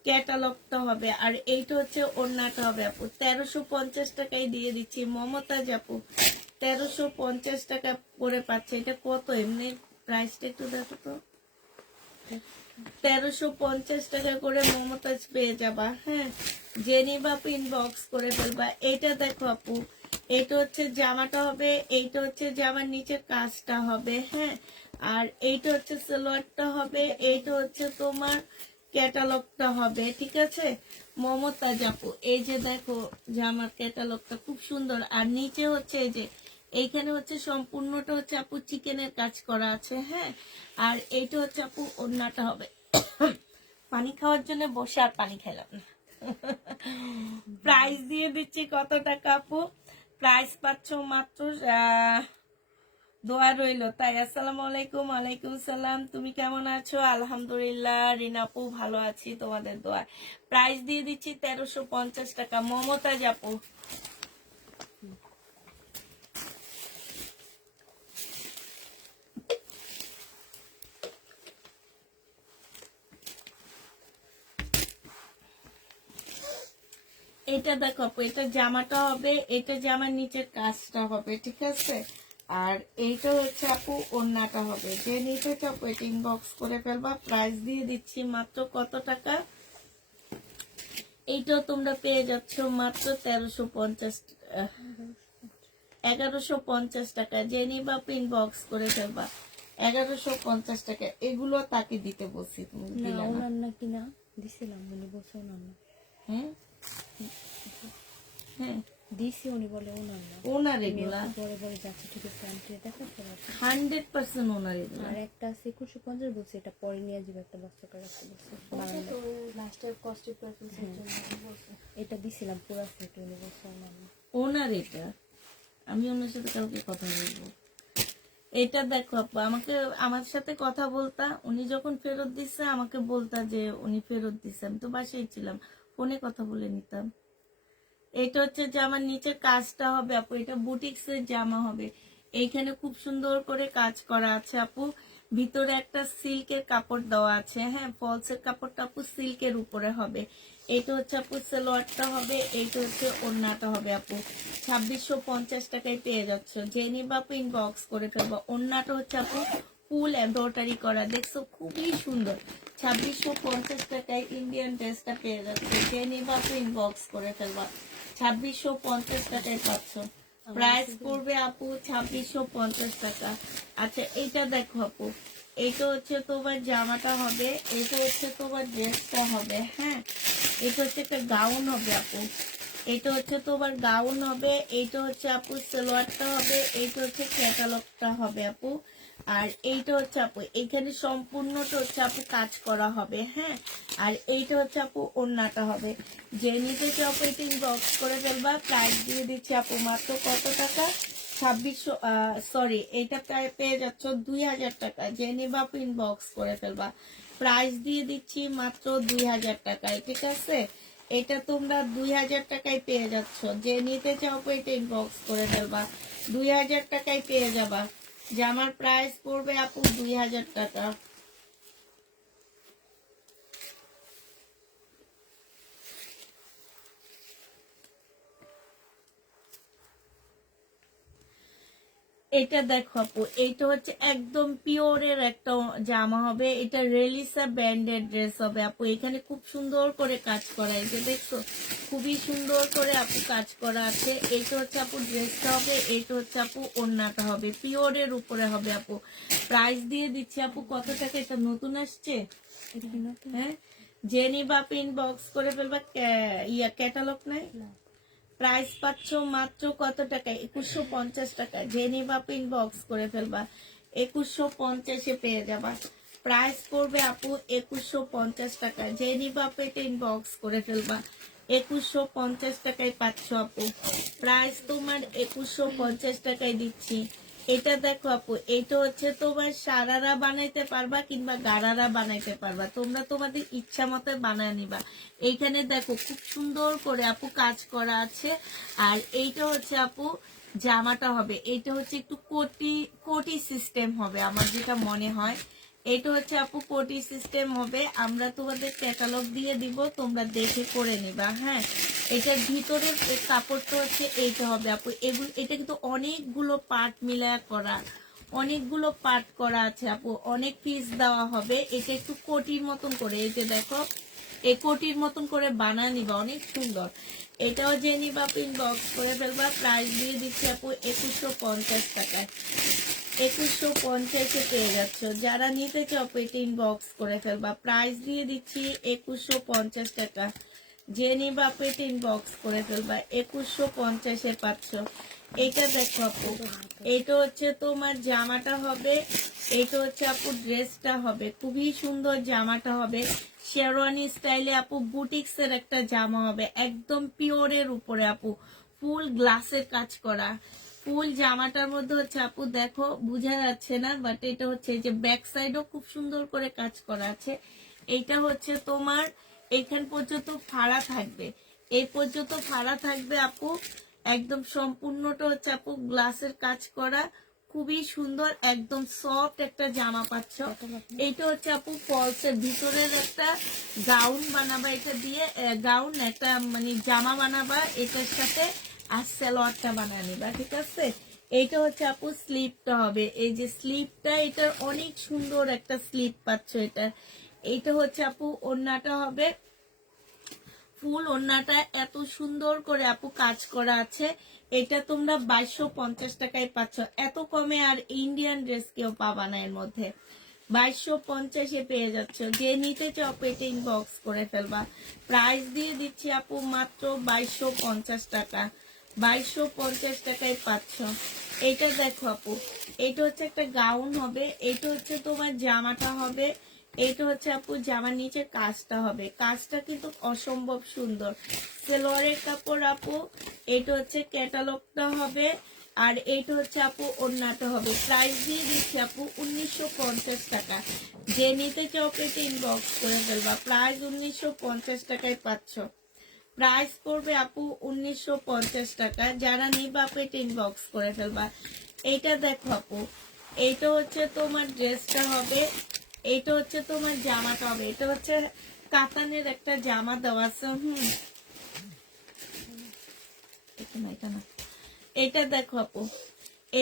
ক্যাটালগটা হবে, আর এইটা হচ্ছে ওড়নাটা হবে আপু। 1350 টাকায় দিয়ে দিচ্ছি মমতাজ আপু। 1350 টাকা করে পাচ্ছে। এটা কত এমনি প্রাইসটা একটু দেখো তো। 1350 টাকা করে মমতাজ পেয়ে যাবা। হ্যাঁ, জেনিবা ইনবক্স করে ফেলবা। এইটা দেখো আপু, এইটা হচ্ছে জামাটা হবে, এইটা হচ্ছে জামার নিচের কাজটা হবে। হ্যাঁ, আর এইটা হচ্ছে সালোয়ারটা হবে, এইটা হচ্ছে তোমার ক্যাটালগটা হবে, ঠিক আছে? মমতাজ আপু, এই যে দেখো জামার ক্যাটালগটা খুব সুন্দর। আর নিচে হচ্ছে এই যে এইখানে হচ্ছে সম্পূর্ণটা হচ্ছে আপু চিকেনের কাজ করা আছে। হ্যাঁ, আর এইটা হচ্ছে আপু ওড়নাটা হবে। পানি খাওয়ার জন্য বসে আর পানি খেলাম না। প্রাইস দিয়ে দিচ্ছি কত টাকা আপু? প্রাইস পাচ্ছ মাত্র দোয়া রইল তাই। আসসালামু আলাইকুম। ওয়ালাইকুম সালাম। তুমি কেমন আছো? আলহামদুলিল্লাহ রিনাপু ভালো আছি, তোমাদের দোয়া। প্রাইস দিয়ে দিচ্ছি 1350 টাকা। মমতাজ আপু, এটা দেখো আপু, এটা জামাটা হবে, এটা জামার নিচের কাজটা হবে, ঠিক আছে? আর এইটা হচ্ছে আপু ওড়নাটা হবে। যে নিতে চাও এটা ইনবক্স করে ফেলবা। প্রাইস দিয়ে দিচ্ছি মাত্র কত টাকা? এইটাও তোমরা পেয়ে যাচ্ছ মাত্র 1150 টাকা। যে নিবা ইনবক্স করে ফেলবা। 1150 টাকা। এগুলো তাকে দিতে বলছি, তুমি না দিলে না। ওনার না কিনা দিছিলাম, উনি বলছে ওনার না। হ্যাঁ হ্যাঁ, দিছি, উনি বলে ওনার না। ওনার আমি এগুলা একটু পরে পরে যাচ্ছি, ঠিক আছে? আন্টি দেখা করে 100% ওনার এগুলা। আর একটা আছে 2150 বলছে, এটা পরে নিয়ে যাবে, একটা বস্তা করে রাখতে বলছে এটা দিছিলাম পুরো সেট, উনি বলছে ওনার না। ওনার এটা, আমি ওনার সাথে কালকে কথা বলবো। এটা দেখো আপু, আমার সাথে কথা বলতা, উনি যখন ফেরত দিচ্ছে আমাকে বলতা যে উনি ফেরত দিচ্ছে। আমি তো বাসায় ছিলাম, ফোনে কথা বলে নিতাম। এটা হচ্ছে জামার নিচের কাজটা হবে আপু, এটা বুটিক্স এর জামা হবে। এইখানে খুব সুন্দর করে কাজ করা আছে আপু। ভিতরে একটা সিল্কের কাপড় দেওয়া আছে, হ্যাঁ ফলসের কাপড়টা আপু সিল্কের উপরে হবে। এটা হচ্ছে আপু সালোয়ারটা হবে, এইটা হচ্ছে ওড়নাটা হবে আপু। 2650 টাকায় পেয়ে যাচ্ছ, যে নিবা আপু ইনবক্স করে ফেলবো। ওড়নাটা হচ্ছে আপু ফুল এমব্রয়ডারি করা, দেখছো খুবই সুন্দর। 2650 টাকায় ইন্ডিয়ান ড্রেসটা পেয়ে যাচ্ছে, যে নিবা আপু ইনবক্স করে ফেলবা। 2650 টাকায় পাচ্ছ। প্রাইস পড়বে আপু 2650 টাকা। আচ্ছা এইটা দেখো আপু, এইটা হচ্ছে তোমার জামাটা হবে, এটা হচ্ছে তোমার ড্রেসটা হবে, হ্যাঁ এটা হচ্ছে একটা গাউন হবে আপু। এটা হচ্ছে তোমার গাউন হবে, এইটা হচ্ছে আপু সালোয়ারটা হবে, এইটা হচ্ছে ক্যাটালগটা হবে আপু। আর এইটা হচ্ছে আপু এইখানে সম্পূর্ণটা হচ্ছে আপু কাজ করা হবে, হ্যাঁ। আর এইটা হচ্ছে আপু ওড়নাটা হবে। যে নিতে চাও আপু এটা ইনবক্স করে ফেলবা। প্রাইস দিয়ে দিচ্ছি আপু মাত্র কত টাকা, 2600, সরি এটা পেয়ে যাচ্ছ 2000 টাকা। যে নিবা আপু ইনবক্স করে ফেলবা। প্রাইস দিয়ে দিচ্ছি মাত্র 2000 টাকায়, ঠিক আছে। এটা তোমরা 2000 টাকায় পেয়ে যাচ্ছ, যে নিতে চাও আপু এটা ইনবক্স করে ফেলবা। 2000 টাকায় পেয়ে যাবা। জামার প্রাইস পড়বে আপু 2000 টাকা। এটা দেখো আপু, এইটা হচ্ছে একদম পিওরের একটা জামা হবে, এটা রেলিসা ব্র্যান্ডেড ড্রেস হবে আপু। এখানে খুব সুন্দর করে কাজ করা, এই যে দেখছো খুবই সুন্দর করে আপু কাজ করা আছে। এইটা হচ্ছে আপু ড্রেসটা হবে, এইটা হচ্ছে আপু ওড়নাটা হবে, পিওরের উপরে হবে আপু। প্রাইস দিয়ে দিচ্ছি আপু কত টাকা, এটা নতুন আসছে, হ্যাঁ যে নিবা আপু ইনবক্স করে ফেলবা। ক্যাটালগ নাই, প্রাইস পাচ্ছ মাত্র কত টাকা, 2150 টাকা। যে নিবা ইনবক্স করে ফেলবা, 2150-এ পেয়ে যাবা। প্রাইস পড়বে আপু 2150 টাকা। যে নিবা এটা ইনবক্স করে ফেলবা, 2150 টাকায় পাচ্ছ আপু। প্রাইস তোমার 2150 টাকায় দিচ্ছি। এটা দেখো আপু, এটা হচ্ছে তোমার সারারা বানাইতে পারবা কিংবা গারারা বানাইতে পারবা, তোমরা তোমাদের ইচ্ছা মতো বানায় নিবা। এইখানে দেখো খুব সুন্দর করে আপু কাজ করা আছে। আর এইটা হচ্ছে আপু জামাটা হবে, এইটা হচ্ছে একটু কোটি কোটি সিস্টেম হবে আমার যেটা মনে হয়। এটা হচ্ছে আপু কোটি সিস্টেম হবে। আমরা তোমাদের ক্যাটালগ দিয়ে দিব, তোমরা দেখে করে নিবা, হ্যাঁ। এটার ভিতরের কাপড়টা হচ্ছে এইটা হবে আপু। এগুলো এটা কিন্তু অনেকগুলো পার্ট মিলা করা, অনেকগুলো পার্ট করা আছে আপু, অনেক পিস দেওয়া হবে। এটা একটু কোটির মতন করে, এই যে দেখো এই কোটির মতন করে বানায় নিবা, অনেক সুন্দর। এটাও যে নিবা ইনবক্স করে ফেলবা। প্রাইস দিয়ে দিচ্ছি আপু 2150 টাকায়, 2150-এ পেয়ে যাচ্ছ। যারা নিতে চাও এটা ইনবক্স করে ফেলবা। প্রাইস দিয়ে দিচ্ছি 2150 টাকা। যে নিবা এটা ইনবক্স করে ফেলবা, 2150-এ পাচ্ছ। এটা দেখো আপু, এটা হচ্ছে তোমার জামাটা হবে, এটা হচ্ছে আপু ড্রেসটা হবে, খুবই সুন্দর জামাটা হবে। শেরওয়ানি স্টাইলে আপু বুটিক্স এর একটা জামা হবে, একদম পিওরের উপরে আপু, ফুল গ্লাসের কাজ করা। ফুল জামাটার মধ্যে হচ্ছে আপু দেখো বোঝা যাচ্ছে না, বাট এটা হচ্ছে এই যে ব্যাক সাইডও খুব সুন্দর করে কাজ করা আছে। এইটা হচ্ছে তোমার এইখান পর্যন্ত ফাড়া থাকবে, এই পর্যন্ত ফাড়া থাকবে আপু। একদম সম্পূর্ণটা হচ্ছে আপু গ্লাসের কাজ করা, খুবই সুন্দর, একদম সফট একটা জামা পাচ্ছ। এইটা হচ্ছে আপু ফলসের ভিতরের একটা গাউন বানাবা, এটা দিয়ে গাউন একটা মানে জামা বানাবা এটার সাথে, আর সালোয়ারটা বানিয়ে নিবা, ঠিক আছে। এইটা হচ্ছে আপু স্লিপটা হবে, এই যে স্লিপটা, এটার অনেক সুন্দর একটা স্লিপ পাচ্ছ এটা। এইটা হচ্ছে আপু ওড়নাটা হবে, ফুল ওড়নাটা এত সুন্দর করে আপু কাজ করা আছে। এটা তোমরা 2250 টাকায় পাচ্ছ, এত কমে আর ইন্ডিয়ান ড্রেস কেউ পাবা না এর মধ্যে। 2250-এ পেয়ে যাচ্ছ, যে নিতে চাও এটা ইনবক্স করে ফেলবা। প্রাইস দিয়ে দিচ্ছি আপু মাত্র 2250 টাকা, 2250 টাকায় পাচ্ছ। এটা দেখো আপু, এটা হচ্ছে একটা গাউন হবে, এটা হচ্ছে তোমার জামাটা হবে, এটা হচ্ছে আপু জামার নিচে কাজটা হবে, কাজটা কিন্তু অসম্ভব সুন্দর। সেলোয়ারের কাপড় আপু, এটা হচ্ছে ক্যাটালগটা হবে, আর এইটা হচ্ছে আপু ওড়নাটা হবে। প্রাইস দিয়ে দিচ্ছি আপু 1950 টাকা। যে নিতে চাও এটা ইনবক্স করে ফেলবা। প্রাইস 1950 টাকায় পাচ্ছ। প্রাইস পড়বে আপু 1950 টাকা। যারা নিবা আপু এটা ইনবক্স করে ফেলবা। এইটা দেখো আপু, এইটা হচ্ছে তোমার ড্রেসটা হবে, এইটা হচ্ছে তোমার জামাটা হবে। এটা হচ্ছে কাতানের একটা জামা দেওয়া আছে। এটা না, এটা দেখো আপু,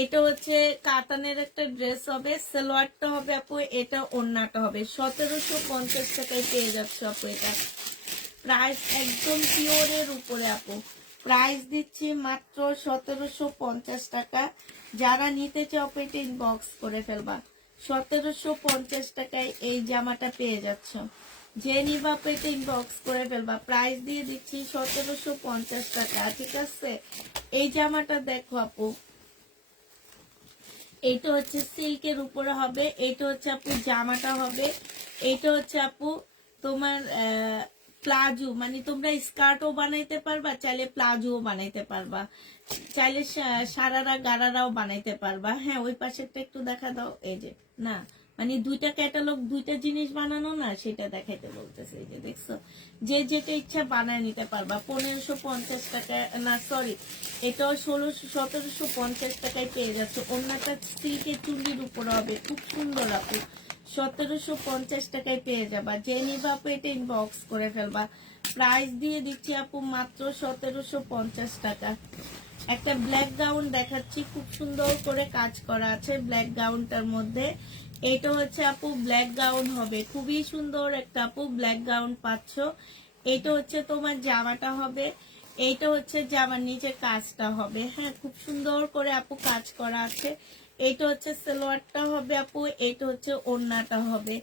এটা হচ্ছে কাতানের একটা ড্রেস হবে, সালোয়ারটা হবে আপু, এটা ওড়নাটা হবে। 1750 টাকায় পেয়ে যাচ্ছে আপু। এটা প্রাইস একদম পিওরের উপরে আপু, প্রাইস দিচ্ছি মাত্র 1750 টাকা। যারা নিতে চাও আপু এটা ইনবক্স করে ফেলবা। 1750 টাকায় এই জামাটা পেয়ে যাচ্ছ। যে নিবা আপু এটা ইনবক্স করে ফেলবা। প্রাইস দিয়ে দিচ্ছি 1750 টাকা, ঠিক আছে। এই জামাটা দেখো আপু, এইটা হচ্ছে সিল্কের উপরে হবে, এইটা হচ্ছে আপু জামাটা হবে। এইটা হচ্ছে আপু তোমার প্লাজো, মানে তোমরা স্কার্টও বানাইতে পারবা, চাইলে প্লাজোও বানাইতে পারবা, চাইলে সারারা গারারাও বানাইতে পারবা। হ্যাঁ, ওই পাশেরটা একটু দেখা দাও। এই যে না, মানে দুইটা ক্যাটালগ, দুইটা জিনিস বানানো না, সেটা দেখাইতে বলতেছে। এই যে দেখছো, যে যেটা ইচ্ছা বানায় নিতে পারবা। 1550 টাকা, না সরি, এটাও 1750 টাকায় পেয়ে যাচ্ছে। অন্যটা সিল্কের চুন্ডির উপর হবে, খুব সুন্দর আপু। 1750 টাকায় পেয়ে যাবা। যে নিবা আপু এটা ইনবক্স করে ফেলবা। প্রাইস দিয়ে দিচ্ছি আপু মাত্র 1750 টাকা। একটা ব্ল্যাক গাউন দেখাচ্ছি, খুব সুন্দর করে কাজ করা আছে ব্ল্যাক গাউনটার মধ্যে। এটা হচ্ছে আপু ব্ল্যাক গাউন হবে, খুবই সুন্দর একটা আপু ব্ল্যাক গাউন পাচ্ছ। এটা হচ্ছে তোমার জামাটা হবে, এইটা হচ্ছে জামার নিচে কাজটা হবে। হ্যাঁ, খুব সুন্দর করে আপু কাজ করা আছে। এটা হচ্ছে সালোয়ারটা হবে আপু, এটা হচ্ছে ওড়নাটা হবে।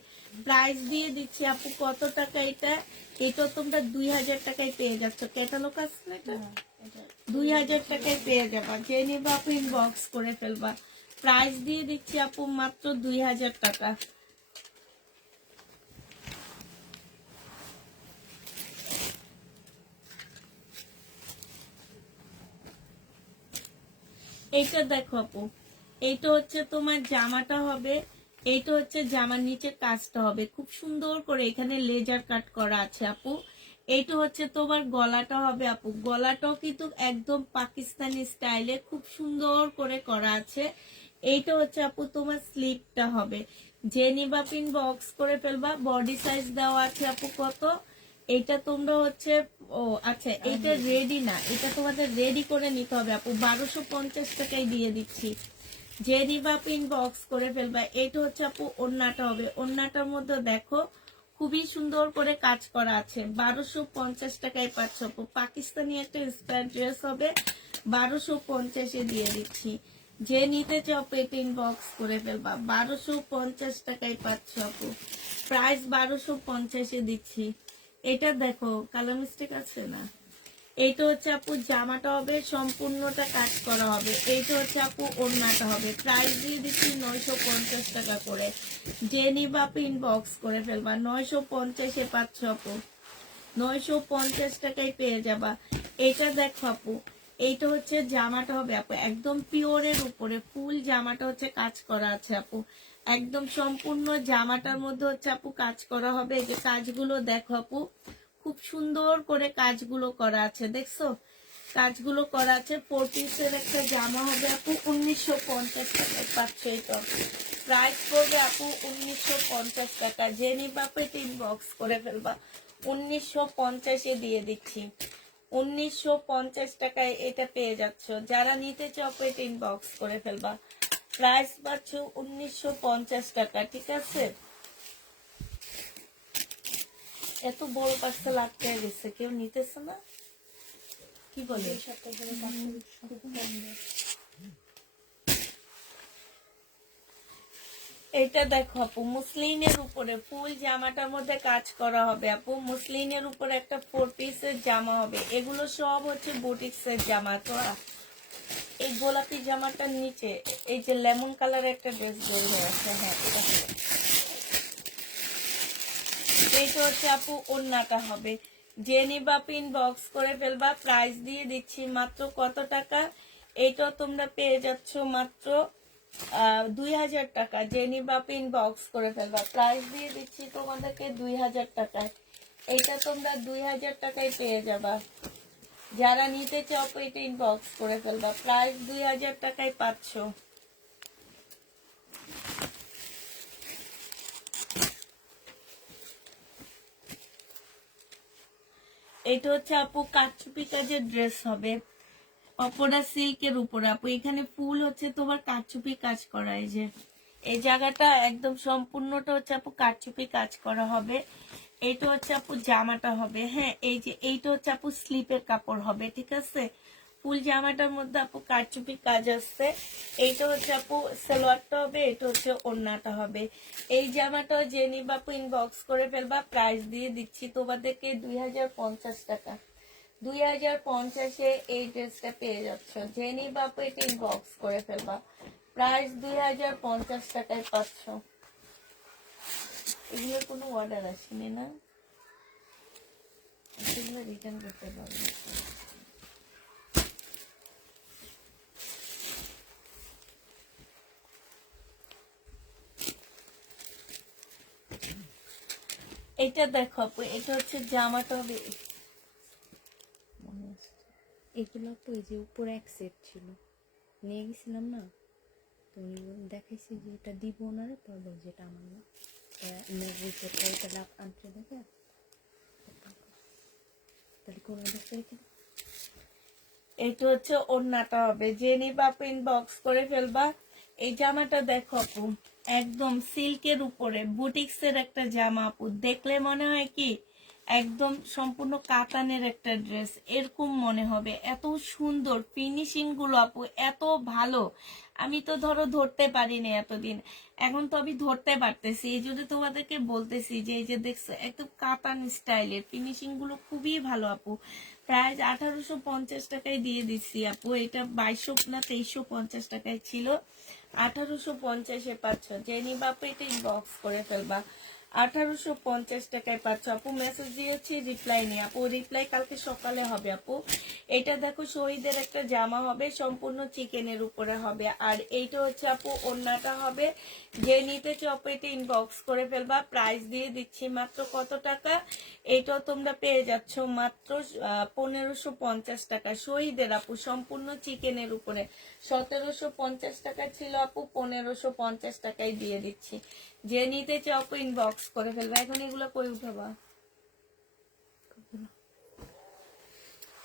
প্রাইস দিয়ে দিচ্ছি আপু কত টাকা এটা, এটা তোমরা 2000 টাকায় পেয়ে যাচ্ছ। ক্যাটালগ আছে না এটা, 2000 টাকায় পেয়ে যাবা। যে নিবা আপু ইনবক্স করে ফেলবা। প্রাইস দিয়ে দিচ্ছি আপু মাত্র 2000 টাকা। এইটা দেখো আপু, এইটা হচ্ছে তোমার জামাটা হবে, এইটা হচ্ছে জামার নিচে কাজটা হবে, খুব সুন্দর করে এখানে লেজার কাট করা আছে আপু। এইটা হচ্ছে তোমার গলাটা হবে আপু, গলাটাও কিন্তু একদম পাকিস্তানি স্টাইলে খুব সুন্দর করে করা আছে। এইটা হচ্ছে আপু তোমার স্লিপটা হবে। যে নিবা পিন বক্স করে ফেলবা। বডি সাইজ দেওয়া আছে আপু কত, এটা তোমরা হচ্ছে, ও আচ্ছা, এটা রেডি না, এটা তোমাদের রেডি করে নিতে হবে আপু। 1250 টাকায় দিয়ে দিচ্ছি। যে নিবা পিন বক্স করে ফেলবা। এটা হচ্ছে আপু ওড়নাটা হবে, ওড়নাটার মধ্যে দেখো খুবই সুন্দর করে কাজ করা আছে। 1250 টাকায় পাচ্ছ আপু। পাকিস্তানি একটা স্টাইল ড্রেস হবে, 1250-এ দিয়ে দিচ্ছি। যে নিতে চাও পেটিং বক্স করে ফেলবা। 1250 টাকায় পাচ্ছ আপু। প্রাইস 1250-এ দিচ্ছি। এটা দেখো কালার মিস্টেক আছে না। এইটা হচ্ছে আপু জামাটা হবে, সম্পূর্ণটা কাজ করা হবে। এইটা হচ্ছে আপু ওড়নাটা হবে। প্রাইস দিয়ে দিচ্ছি 950 টাকা করে। যে নিবা আপু ইনবক্স করে ফেলবা। 950-এ পাচ্ছ আপু, 950 টাকায় পেয়ে যাবা। এটা দেখো আপু, এইটা হচ্ছে জামাটা হবে আপু, একদম পিওরের উপরে ফুল জামাটা হচ্ছে কাজ করা আছে আপু। একদম সম্পূর্ণ জামাটার মধ্যে হচ্ছে আপু কাজ করা হবে। এই যে কাজগুলো দেখো আপু, খুব সুন্দর করে কাজগুলো করা আছে, দেখছো কাজগুলো করা আছে। 4 পিসের একটা জামা হবে আপু, 1950 টাকায় পাচ্ছ। এটা প্রাইস পড়বে আপু 1950 টাকা। যে নিবা আপু এটা ইনবক্স করে ফেলবা। 1950-এ দিয়ে দিচ্ছি। 1950 টাকায় এটা পেয়ে যাচ্ছ। যারা নিতে চাও আপু এটা ইনবক্স করে ফেলবা। প্রাইস পাচ্ছ 1950 টাকা, ঠিক আছে। এত বড় পার্সেল আটকে গেছে, কেউ নিতেছে না, কি বলে? এটা দেখো আপু, মুসলিনের উপরে ফুল জামাটার মধ্যে কাজ করা হবে আপু। মুসলিনের উপরে একটা 4 পিসের জামা হবে। এগুলো সব হচ্ছে বুটিক্সের জামা। তো এই গোলাপি জামাটার নিচে এই যে লেমন কালারের একটা ড্রেস বের হয়ে আছে। হ্যাঁ, এইটা হচ্ছে আপু ওড়নাটা হবে। যে নিবা পিন বক্স করে ফেলবা। প্রাইস দিয়ে দিচ্ছি মাত্র কত টাকা, এইটাও তোমরা পেয়ে যাচ্ছ মাত্র 2000 টাকা। যে নিবা পিন বক্স করে ফেলবা। প্রাইস দিয়ে দিচ্ছি তোমাদেরকে 2000 টাকায়। এইটা তোমরা 2000 টাকায় পেয়ে যাবা। যারা নিতে চাও এটা ইনবক্স করে ফেলবা। প্রাইস 2000 টাকায় পাচ্ছ। এটা হচ্ছে আপু কারচুপি কাজের ড্রেস হবে, অপরা সিল্কের উপরে আপু। এখানে ফুল হচ্ছে তোমার কারচুপি কাজ করা, এই যে এই জায়গাটা একদম সম্পূর্ণটা হচ্ছে আপু কারচুপি কাজ করা হবে। এইটা হচ্ছে আপু জামাটা হবে, হ্যাঁ এই যে এইটা হচ্ছে আপু স্লিপের কাপড় হবে, ঠিক আছে। ফুল জামাটার মধ্যে আপু কারচুপি কাজ আসছে। এইটা হচ্ছে আপু সালোয়ারটা হবে, এটা হচ্ছে ওড়নাটা হবে। এই জামাটা যে নিবা আপু ইনবক্স করে ফেলবা, প্রাইস দিয়ে দিচ্ছি তোমাদেরকে 2050 টাকা। 2050-এ এই ড্রেসটা পেয়ে যাচ্ছ, যে নিবা আপু এটা ইনবক্স করে ফেলবা, প্রাইস 2050 টাকায় পাচ্ছ। এগুলোর কোনো অর্ডার আসেনি না, এগুলো রিটার্ন করতে পারবে। এটা দেখো আপু, এটা হচ্ছে জামাটা হবে। এগুলো তো এই যে উপরে এক সেট ছিল, নিয়ে গেছিলাম না, তো উনি দেখাইছে যে এটা দিব ওনারে, পর বল যেটা আমার না, এটা লাভ আনতে দেখে, তাহলে কোন অবস্থা রেখে এটা হচ্ছে ওড়নাটা হবে, যে নিবা আপু ইনবক্স করে ফেলবা। এই জামাটা দেখো আপু, একদম সিল্কের উপরে বুটিক্সের একটা জামা আপু, দেখলে মনে হয় কি একদম সম্পূর্ণ কাতানের একটা ড্রেস এরকম মনে হবে। এত সুন্দর ফিনিশিং গুলো আপু, এত ভালো। আমি তো ধরো ধরতে পারিনি এতদিন, এখন তো আমি ধরতে পারতেছি, এই জন্য তোমাদেরকে বলতেছি যে এই যে দেখছো একদম কাতান স্টাইলের ফিনিশিং গুলো খুবই ভালো আপু। প্রাইস 1850 টাকায় দিয়ে দিচ্ছি আপু, এটা 2200 না 2350 টাকায় ছিল, 1850-এ পাচ্ছ। জেনি বাপু এটা ইনবক্স করে ফেলবা, 1850 টাকায় পাচ্ছ আপু। মেসেজ দিয়েছি, রিপ্লাই নেই আপু, রিপ্লাই কালকে সকালে হবে আপু। এটা দেখো শহীদের একটা জামা হবে, সম্পূর্ণ চিকেনের উপরে হবে, আর এইটা হচ্ছে আপু ওড়নাটা হবে। যে নিতে চাও আপু এটা ইনবক্স করে ফেলবা, প্রাইস দিয়ে দিচ্ছি মাত্র কত টাকা, এটাও তোমরা পেয়ে যাচ্ছ মাত্র 1550 টাকা। শহীদের আপু সম্পূর্ণ চিকেনের উপরে 1750 টাকা ছিল আপু, 1550 টাকায় দিয়ে দিচ্ছি। যে নিতে চাও আপু ইনবক্স করে ফেলবা। এখন এগুলো কই উঠাবা?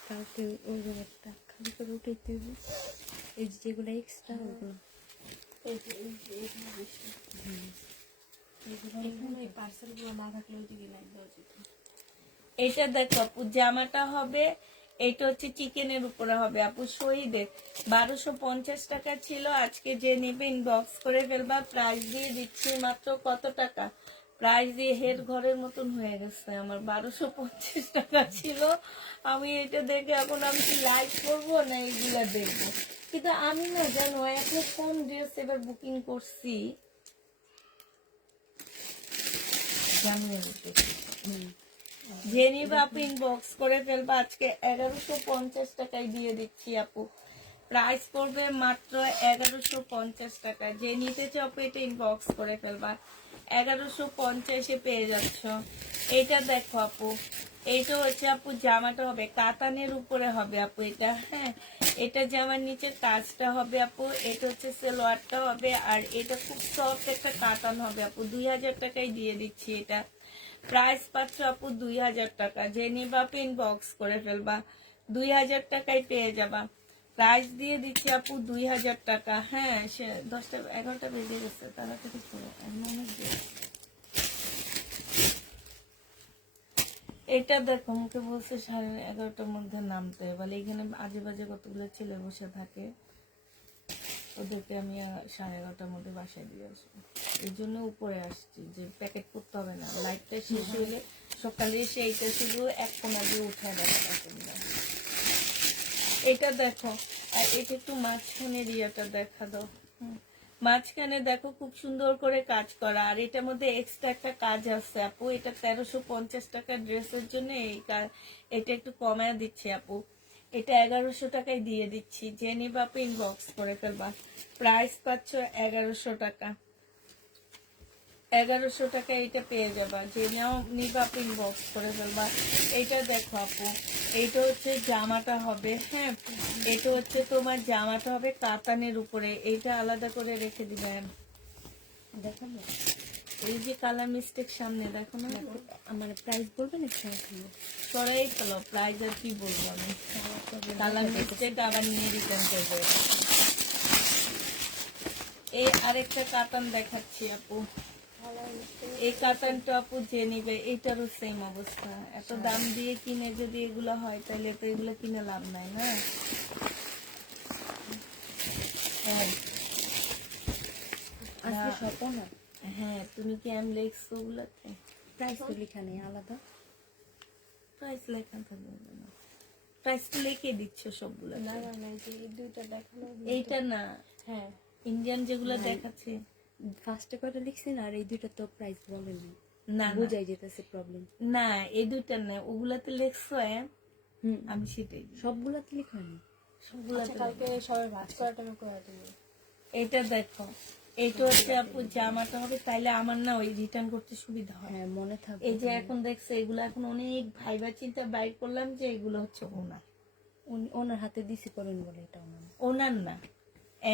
কালকে ওই জায়গাটা খালি করে উঠাইতে হবে, এই যে যেগুলো এক্সট্রা ওগুলো এটা দেখো আপু জামাটা হবে, এটা হচ্ছে চিকেনের উপরে হবে আপু। শহীদের 1250 টাকা ছিল, আজকে যে নেবে ইনবক্স করে ফেলবা, প্রাইস দিয়ে দিচ্ছি মাত্র কত টাকা, প্রাইস দিয়ে হেড ঘরের মতন হয়ে গেছে আমার। 1250 টাকা ছিল, আমি এটা দেখে এখন আমি কি লাইক করবো না এইগুলা দেখবো। কিন্তু আমি না জানো এখন কোন ড্রেস এবার বুকিং করছি জানিয়ে দিতে, জেনি আপু ইনবক্স করে ফেলবা, আজকে 1150 টাকায় দিয়ে দিচ্ছি আপু, প্রাইস পড়বে মাত্র 1150 টাকা। যে নিতে চাও আপু এটা ইনবক্স করে ফেলবা, 1150-এ পেয়ে যাচ্ছ। এটা দেখো আপু, এইটা হচ্ছে আপু জামাটা হবে কাতানের উপরে হবে আপু এটা, হ্যাঁ এটা জামার নিচের কাজটা হবে আপু, এটা হচ্ছে সালোয়ারটা হবে, আর এটা খুব সফট একটা কাতান হবে আপু। 2000 টাকায় দিয়ে দিচ্ছি এটা, প্রাইস পাচ্ছ আপু 2000 টাকা। যে নিবা আপু ইনবক্স করে ফেলবা, 2000 টাকায় পেয়ে যাবা, প্রাইস দিয়ে দিচ্ছি আপু 2000 টাকা। হ্যাঁ সে 10টা 11টা বেজে গেছে, তাড়াতাড়ি করে অনেক দেরি। এটা দেখো মুখে বলছে 11:30-টার মধ্যে নামতে, বলে এখানে আজে বাজে কতগুলো ছেলে বসে থাকে, ওদেরকে আমি 11:30-টার মধ্যে বাসায় দিয়ে আসবো, এই জন্য উপরে আসছি যে প্যাকেট করতে হবে না, লাইটটা শেষ হইলে সকালে এসে এইটা শুধু এক কোনা দিয়ে উঠায় দেখা। এটা দেখো, আর এটা একটু মাঝখানের ইয়েটা দেখা দাও, মাঝখানে দেখো খুব সুন্দর করে কাজ করা, আর এটার মধ্যে এক্সট্রা একটা কাজ আছে আপু। এটা 1350 টাকা ড্রেসের জন্য এটা একটু কমায় দিচ্ছে আপু, এটা 1100 টাকায় দিয়ে দিচ্ছি। যে নিবা আপু ইনবক্স করে ফেলবা, প্রাইস পাচ্ছ 1100 টাকা। 1100 টাকা এটা পেয়ে যাবা, যে নাও নিবা আপু ইনবক্স করে ফেলবা। এইটা দেখো আপু, এইটা হচ্ছে জামাটা হবে, হ্যাঁ এটা হচ্ছে তোমার জামাটা হবে কাতানের উপরে, এইটা আলাদা করে রেখে দিবেন। দেখাবো। এই যে কালার মিস্টেক সামনে দেখো না, আমার প্রাইস বলবেন একটু এখানে? সরাই ফেলো, প্রাইস আর কি বলবো আমি, কালার মিস্টেক আবার নিয়ে রিটার্ন করবো। এই আরেকটা কাতান দেখাচ্ছি আপু, এই কাতানটা আপু যে নিবে এইটারও সেম অবস্থা, এত দাম দিয়ে কিনে যদি এগুলো হয় তাহলে তো এগুলো কিনে লাভ নাই না। হ্যাঁ আজকে শপও না, হ্যাঁ, তুমি কি আমি লিখছো ওগুলোতে? প্রাইস তো লেখা নেই আলাদা। প্রাইস লেখা থাকবে না, প্রাইস তো লিখে দিচ্ছ সবগুলো। না না না, যে এই দুইটা দেখানো, এইটা না, হ্যাঁ ইন্ডিয়ান যেগুলো দেখাচ্ছে, ফার্স্টে কয়টা লিখছি না, আর এই দুইটা তো প্রাইস বলেনি, না না বুঝাই যেতেছে প্রবলেম। না, এই দুইটা না, ওগুলাতে লেখছো হুম, আমি সেটাই সবগুলাতে লেখা নেই। সবগুলাতে কালকে সবাই ভাজ করা টাকা করে দেবো। এটা দেখো, এইটা হচ্ছে আপু জামাটা হবে, তাইলে আমার না ওই রিটার্ন করতে সুবিধা হয়। হ্যাঁ মনে থাকবে। এই যে এখন দেখছো এগুলো এখন অনেক ভাইবা চিন্তা বাইর করলাম যে এগুলো হচ্ছে ওনার, ওনার হাতে দিছি করেন বলে এটা ওনার, ওনার না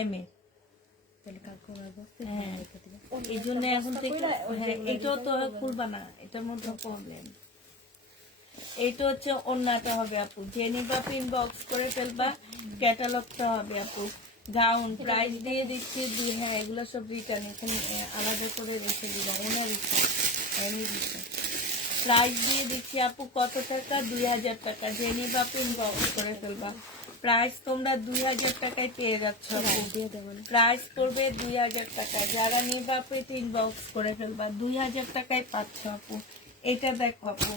এম এ, তাহলে কালকে ওনার বসতে হ্যাঁ রেখে দিবে। এই জন্য এখন থেকে হ্যাঁ, এটাও তো খুলবা না, এটার মধ্যে প্রবলেম। এইটা হচ্ছে অন্যটা হবে আপু, যে নিবা ইনবক্স করে ফেলবা, ক্যাটালগটা হবে আপু। গাউন প্রাইস দিয়ে দিচ্ছি হ্যাঁ এগুলো সব রিটার্ন, এখানে আলাদা করে রেখে দিবা, ওনার ইচ্ছা আমি দিচ্ছি। প্রাইস দিয়ে দিচ্ছি আপু কত টাকা, 2000 টাকা, যে নিবা ইনবক্স করে ফেলবা। প্রাইস তোমরা 2000 টাকায় পেয়ে যাচ্ছ আপু, দিয়ে দেবেন। প্রাইস করবে 2000 টাকা, যারা নিবা ইনবক্স করে ফেলবা, 2000 টাকায় পাচ্ছ আপু। এটা দেখো আপু,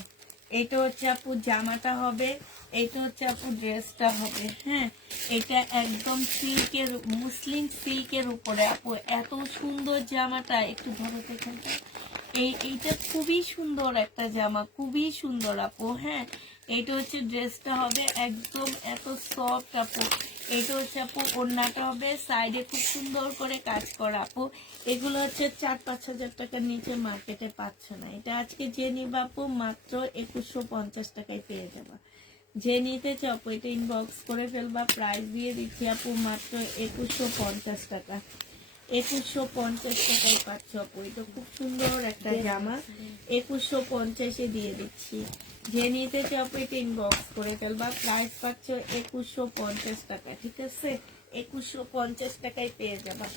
এটা হচ্ছে আপু জামাটা হবে, এটা হচ্ছে আপু ড্রেসটা হবে। হ্যাঁ, এটা একদম সিল্কের, মুসলিম সিল্কের উপরে আপু, এত সুন্দর জামাটা, একটু ধরো তো এখানটা, এইটা খুবই সুন্দর একটা জামা, খুবই সুন্দর আপু। হ্যাঁ, এইটা হচ্ছে ড্রেসটা হবে একদম এত সফট আপু। এইটা হচ্ছে আপু ওড়নাটা হবে, সাইডে খুব সুন্দর করে কাজ করা আপু। এগুলো হচ্ছে 4-5 হাজার টাকার নিচে মার্কেটে পাচ্ছ না। এটা আজকে যে নিবা আপু মাত্র 2150 টাকায় পেয়ে যাবা। যে নিতে চাও আপু এটা ইনবক্স করে ফেলবা, প্রাইস দিয়ে দিচ্ছি আপু মাত্র 2150 টাকা। 2150 টাকায় পাচ্ছ আপু, এটা খুব সুন্দর একটা জামা, 2150-এ দিয়ে দিচ্ছি। যে নিতে চাও আপু এটা ইনবক্স করে ফেলবা, প্রাইস পাচ্ছ 2150 টাকা, ঠিক আছে? 2150 টাকায় পেয়ে যাবা।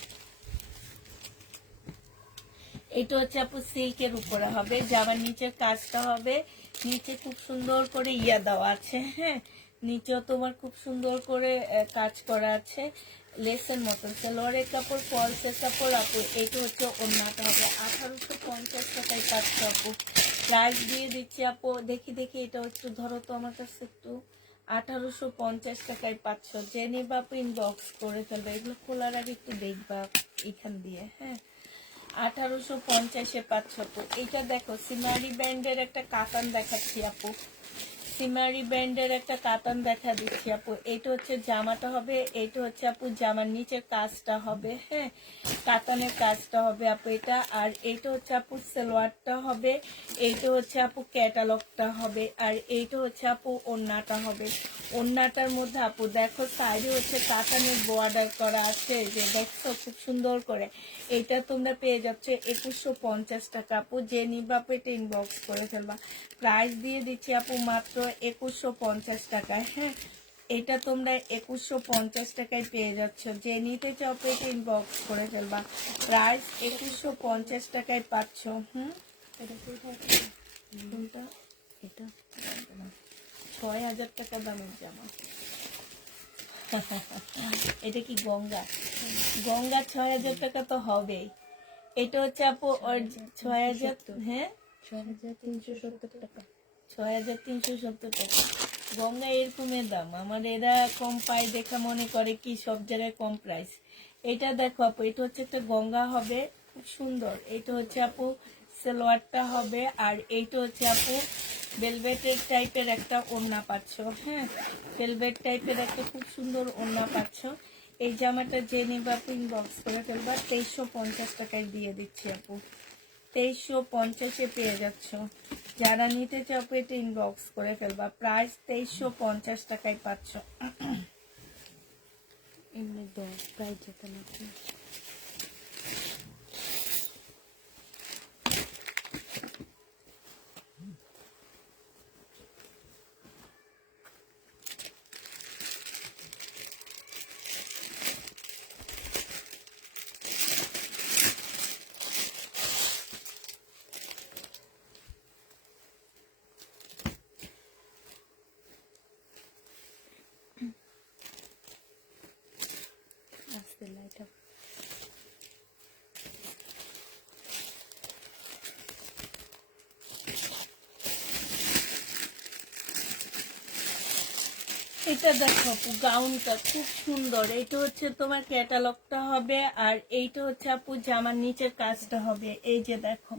এটা হচ্ছে আপু সিল্কের উপরে হবে, জামার নিচের কাজটা হবে, নিচে খুব সুন্দর করে ইয়া দেওয়া আছে। হ্যাঁ, নিচেও তোমার খুব সুন্দর করে কাজ করা আছে, লেসের মতন, সালোয়ারের কাপড়, ফলসের কাপড় আপু। এইটা হচ্ছে ওড়নাটা হবে, 1850 টাকায় পাচ্ছ আপু। প্রাইস দিয়ে দিচ্ছি আপু, দেখি এটা একটু ধরো তো আমার কাছে একটু, 1850 টাকায় পাচ্ছ। যে নিবা আপু ইনবক্স করে ফেলবে, এগুলো খোলার আগে একটু দেখবা এখান দিয়ে। হ্যাঁ, 1850-এ পাচ্ছ আপু। এইটা দেখো সিমারি ব্যান্ডের একটা কাতান দেখাচ্ছি আপু, সিমারি ব্যান্ডের একটা কাতান দেখা দিচ্ছি আপু। এইটা হচ্ছে জামাটা হবে, এইটা হচ্ছে আপু জামার নিচের কাজটা হবে। হ্যাঁ, কাতানের কাজটা হবে আপু এটা, আর এইটা হচ্ছে আপু সালোয়ারটা হবে, এইটা হচ্ছে আপু ক্যাটালগটা হবে, আর এইটা হচ্ছে আপু ওড়নাটা হবে। ওড়নাটার মধ্যে আপু দেখো সাইডে হচ্ছে কাতানের বর্ডার করা আছে, যে দেখছো খুব সুন্দর করে। এটা তোমরা পেয়ে যাচ্ছ 2150 টাকা আপু। যে নিবা আপু এটা ইনবক্স করে ফেলবা, প্রাইস দিয়ে দিচ্ছি আপু মাত্র 2150 টাকায়। হ্যাঁ, এটা তোমরা 2150 টাকায় পেয়ে যাচ্ছ। যে নিতে চাও এটা ইনবক্স করে ফেলবা, প্রাইস 2150 টাকায় পাচ্ছ। এটা কোনটা? এটা 6000 টাকা দামের জামা। এটা কি গঙ্গা? গঙ্গা 6000 টাকা তো হবেই। এটা হচ্ছে আপু 6000, হ্যাঁ 6370 টাকা। 6370 টাকা। গঙ্গা এরকমের দাম, আমার এরা কম পায় দেখা মনে করে কি সব জায়গায় কম প্রাইস। এটা দেখো আপু, এটা হচ্ছে একটা গঙ্গা হবে, খুব সুন্দর। এটা হচ্ছে আপু সালোয়ারটা হবে, আর এইটা হচ্ছে আপু ভেলভেটের টাইপের একটা ওড়না পাচ্ছ। হ্যাঁ, ভেলভেট টাইপের একটা খুব সুন্দর ওড়না পাচ্ছ। এই জামাটা যে নিবা আপু ইনবক্স করে ফেলবা, 2350 টাকায় দিয়ে দিচ্ছি আপু। 2350-এ পেয়ে যাচ্ছ। যারা নিতে চাও এটা ইনবক্স করে ফেলবা, প্রাইস 2350 টাকায় পাচ্ছ। এমনি প্রাইস যেতে না। এটা দেখো আপু গাউনটা খুব সুন্দর। এটা হচ্ছে তোমার ক্যাটালগটা হবে, আর এইটা হচ্ছে আপু জামার নিচের কাজটা হবে। এই যে দেখো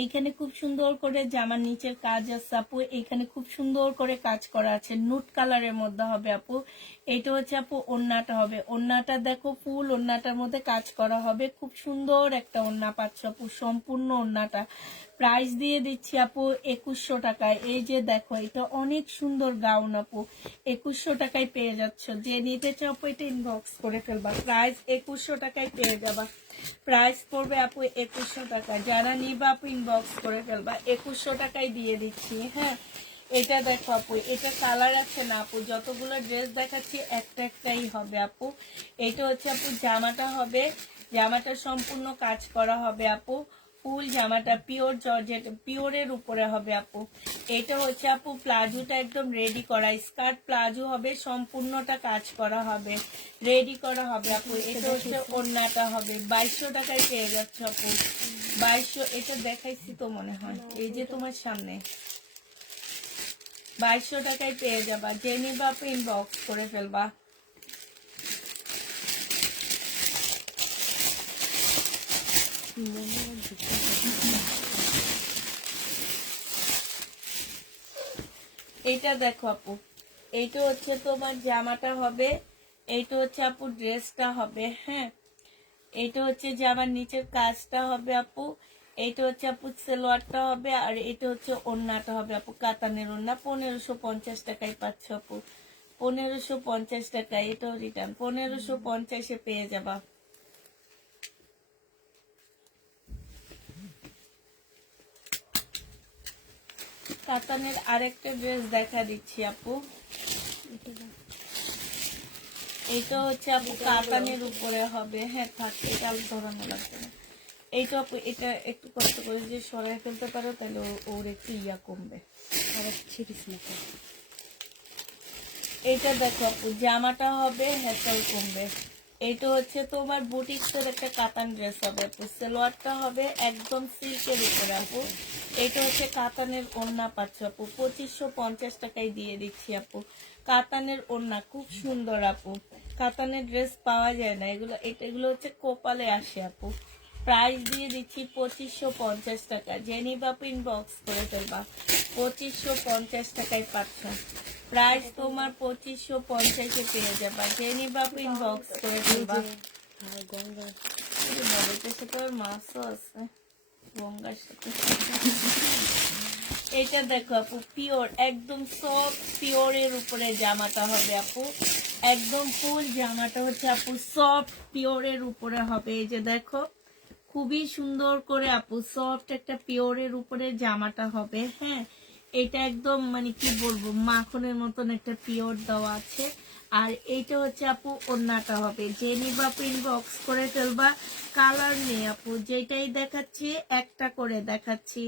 এইখানে খুব সুন্দর করে জামার নিচের কাজ আছে আপু, এইখানে খুব সুন্দর করে কাজ করা আছে, নুট কালারের মধ্যে হবে আপু। এইটা হচ্ছে আপু ওড়নাটা হবে, ওড়নাটা দেখো ফুল ওড়নাটার মধ্যে কাজ করা হবে, খুব সুন্দর একটা ওড়না পাচ্ছ আপু, সম্পূর্ণ ওড়নাটা। প্রাইস দিয়ে দিচ্ছি আপু 2100 টাকায়। এই যে দেখো এটা অনেক সুন্দর গাউন আপু, 2100 টাকায় পেয়ে যাচ্ছ। যে নিতে চাও আপু এটা ইনবক্স করে ফেলবা, প্রাইস 2100 টাকায় পেয়ে যাবা। প্রাইস পড়বে আপু 2100 টাকা, যারা নিবা আপু ইনবক্স করে ফেলবা, 2100 টাকায় দিয়ে দিচ্ছি। হ্যাঁ এটা দেখো আপু, এটা কালার আছে না আপু, যতগুলো ড্রেস দেখাচ্ছি একটা একটাই হবে আপু। এটা হচ্ছে আপু জামাটা হবে, জামাটা সম্পূর্ণ কাজ করা হবে আপু, ফুল জামাটা পিওর জর্জেট পিওরের উপরে হবে আপু। এটা হচ্ছে আপু প্লাজোটা একদম রেডি করা, স্কার্ট প্লাজো হবে, সম্পূর্ণটা কাজ করা হবে, রেডি করা হবে আপু। এটা হচ্ছে ওড়নাটা হবে, 2200 টাকায় পেয়ে যাচ্ছ আপু, 2200। এটা দেখাইছি তো মনে হয়, এই যে তোমার সামনে 2200 টাকায় পেয়ে যাবা, যে নিবা আপু ইনবক্স করে ফেলবা। এইটা দেখো আপু, এইটা হচ্ছে তোমার জামাটা হবে, এইটা হচ্ছে আপু ড্রেসটা হবে। হ্যাঁ এইটা হচ্ছে জামার নিচের কাজটা হবে আপু, এইটা হচ্ছে আপু সালোয়ারটা হবে, আর এটা হচ্ছে ওড়নাটা হবে আপু, কাতানের ওড়না। 1550 টাকায় পাচ্ছ আপু, 1550 টাকায়। এটাও রিটার্ন, 1550-এ পেয়ে যাবা। কাতানের আরেকটা ড্রেস দেখা দিচ্ছি আপু, এইটা হচ্ছে আপু কাতানের উপরে হবে। হ্যাঁ থাক, এটা আলু ধরানো লাগবে না। এইটা আপু এটা একটু কষ্ট করে যে সরাই ফেলতে পারো, তাহলে ওর একটু ইয়া কমবে। আবার ছিড়িস না তো। এইটা দেখো আপু জামাটা হবে, হ্যাসেল কমবে। এইটা হচ্ছে তোমার বুটিক্সের একটা কাতান ড্রেস হবে আপু, সালোয়ারটা হবে একদম সিল্কের উপরে আপু। এইটা হচ্ছে কাতানের ওড়না পাচ্ছ আপু, 2550 টাকায় দিয়ে দিচ্ছি আপু। কাতানের ওড়না খুব সুন্দর আপু, কাতানের ড্রেস পাওয়া যায় না এগুলো, এগুলো হচ্ছে কোপালে আসে আপু। প্রাইস দিয়ে দিচ্ছি 2550 টাকা, জেনি বাপু ইনবক্স করে ফেলবা, 2550 টাকায় পাচ্ছ। প্রাইস তোমার 2550-এ পেয়ে যাবা, জেনি বাপু ইনবক্স করে ফেলবা। গঙ্গা বাড়িতে সাথে ওর মাছও আছে, গঙ্গার সাথে। এটা দেখো আপু পিওর একদম সফট পিওরের উপরে জামাটা হবে আপু, একদম ফুল জামাটা হচ্ছে আপু সফট পিওরের উপরে হবে। এই যে দেখো খুবই সুন্দর করে আপু সফট একটা পিওরের উপরে জামাটা হবে। হ্যাঁ এটা একদম মানে কি বলবো মাখনের মতন একটা পিওর দেওয়া আছে। আর এইটা হচ্ছে আপু ওড়নাটা হবে, যে নিবা আপু ইনবক্স করে ফেলবা। কালার নেই আপু, যেটাই দেখাচ্ছি একটা করে দেখাচ্ছি।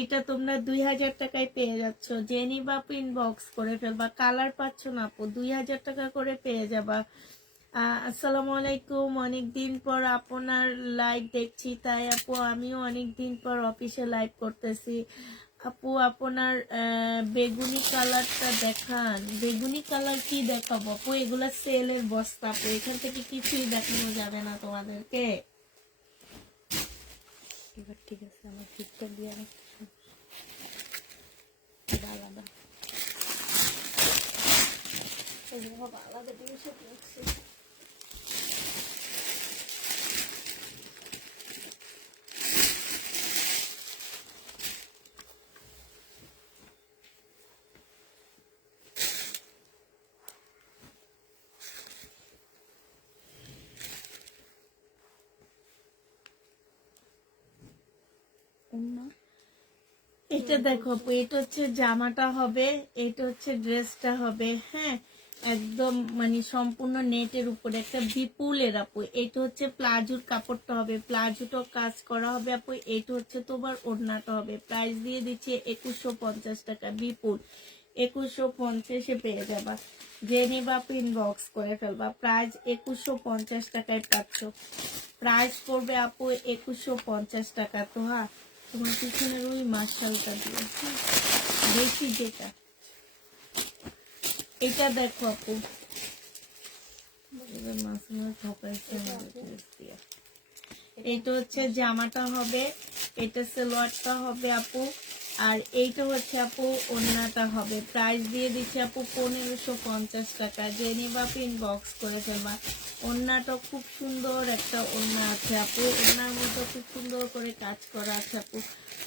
এটা তোমরা 2000 টাকায় পেয়ে যাচ্ছ, যে নিবা আপু ইনবক্স করে ফেলবা। কালার পাচ্ছ না আপু, 2000 টাকা করে পেয়ে যাবা। আসসালামু আলাইকুম, অনেকদিন পর আপনার লাইভ দেখছি, তাই আপু আমিও অনেকদিন পর অফিসে লাইভ করতেছি। আপু আপনার বেগুনি কালারটা দেখান। বেগুনি কালার কি দেখাবো আপু, এগুলা সেলের বস্তা আপু, এখান থেকে কিছুই দেখানো যাবে না তোমাদেরকে। এবার ঠিক আছে, আমার ফিটটা দিয়ে আলাদা আলাদা জিনিস আছে। ওড়না। এটা দেখো আপু, এটা হচ্ছে জামাটা হবে, এটা হচ্ছে ড্রেসটা হবে। হ্যাঁ একদম মানে সম্পূর্ণ নেটের উপরে একটা বিপুলের আপু। এটা হচ্ছে প্লাজোর কাপড়টা হবে, প্লাজোটাও কাজ করা হবে আপু। এটা হচ্ছে তোমার ওড়নাটা হবে। প্রাইস দিয়ে দিচ্ছি 2150 টাকা, বিপুল 2150-এ পেয়ে যাবা, যে নিবা আপু ইনবক্স করে ফেলবা। প্রাইস 2150 টাকায় পাচ্ছ। প্রাইস পড়বে আপু 2150 টাকা। তো হ্যাঁ তোমার পিছনের ওই মার্শালটা দিয়ে বেশি যেটা এটা দেখো আপু, এবার মাঝে মাঝে ঠকাইছে আমাদের dress দিয়ে। এইটা হচ্ছে জামাটা হবে, এটা সালোয়ারটা হবে আপু, আর এইটা হচ্ছে আপু ওড়নাটা হবে। প্রাইস দিয়ে দিচ্ছি আপু 1550 টাকা। যে নিবা পিন বক্স করে ফেলবা। ওড়নাটা খুব সুন্দর একটা ওড়না আছে আপু, ওড়নার মধ্যে খুব সুন্দর করে কাজ করা আছে আপু।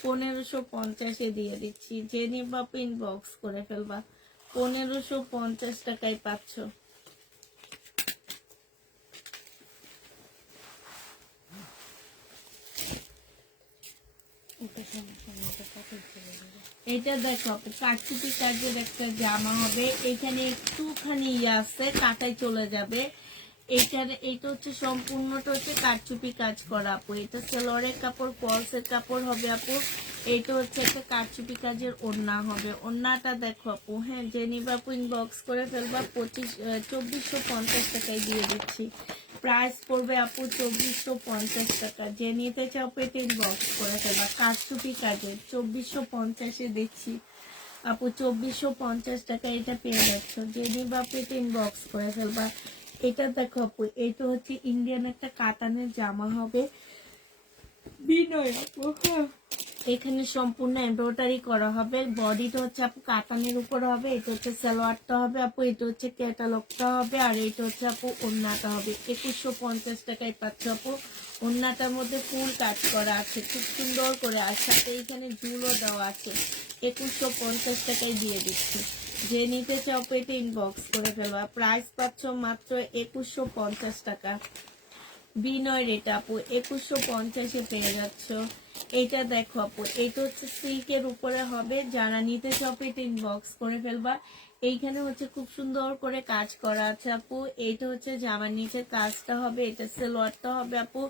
1550-এ দিয়ে দিচ্ছি। যে নিবা পিন বক্স করে ফেলবা। 1550 টাকায় পাচ্ছ। ওটা সমস্যা নেই, ওটা কত চলে যাবে। এটা দেখো আপু, কাটচুপি কাজের একটা জামা হবে। এখানে একটুখানি আছে, কাটাই চলে যাবে। এটা হচ্ছে সম্পূর্ণটা হচ্ছে কাটচুপি কাজ করা আপু। এটা সালোয়ারের কাপড়, পলসের কাপড় হবে আপু। এটা হচ্ছে একটা কাটচুপি কাজের ওড়না হবে। ওড়নাটা দেখো আপু, হ্যাঁ, যে নিবা আপু ইনবক্স করে ফেলবা। 2450 টাকায় দিয়ে দিচ্ছি। প্রাইস পড়বে আপু 2450 টাকা। যে নিতে চাও পেটে ইনবক্স করে ফেলবা। কাটচুপি কাজের 2450-এ দিচ্ছি আপু। 2450 টাকা এটা পেয়ে যাচ্ছ। যে নিবা পেটে ইনবক্স করে ফেলবা। এটা দেখো আপু, এটা হচ্ছে ইন্ডিয়ান একটা কাতানের জামা হবে। বিনয় আপু, হ্যাঁ, এখানে সম্পূর্ণ এমব্রয়ডারি করা হবে। বডিটা হচ্ছে আপু কাতানের উপর হবে। এটা হচ্ছে সালোয়ারটা হবে আপু, এটা হচ্ছে ক্যাটালগটা হবে, আর এটা হচ্ছে আপু ওড়নাটা হবে। 2150 টাকায় পাচ্ছ আপু। ওড়নাটার মধ্যে ফুল কাজ করা আছে খুব সুন্দর করে, আর সাথে এখানে ঝুলও দেওয়া আছে। 2150 টাকায় দিয়ে দিচ্ছি। যে নিতে চাও পেটে ইনবক্স করে ফেলবা। প্রাইস পাচ্ছ মাত্র 2150 টাকা। বিনয় রেট আপু 2150-এ পেয়ে যাচ্ছ। এটা দেখো আপু, এটা হচ্ছে সিল্কের উপরে হবে। যারা নিতে চাও পেটে ইনবক্স করে ফেলবা। এইখানে হচ্ছে খুব সুন্দর করে কাজ করা আছে আপু। এইটা হচ্ছে জামার নিচে কাজটা হবে, এটা সালোয়ারটা হবে আপু।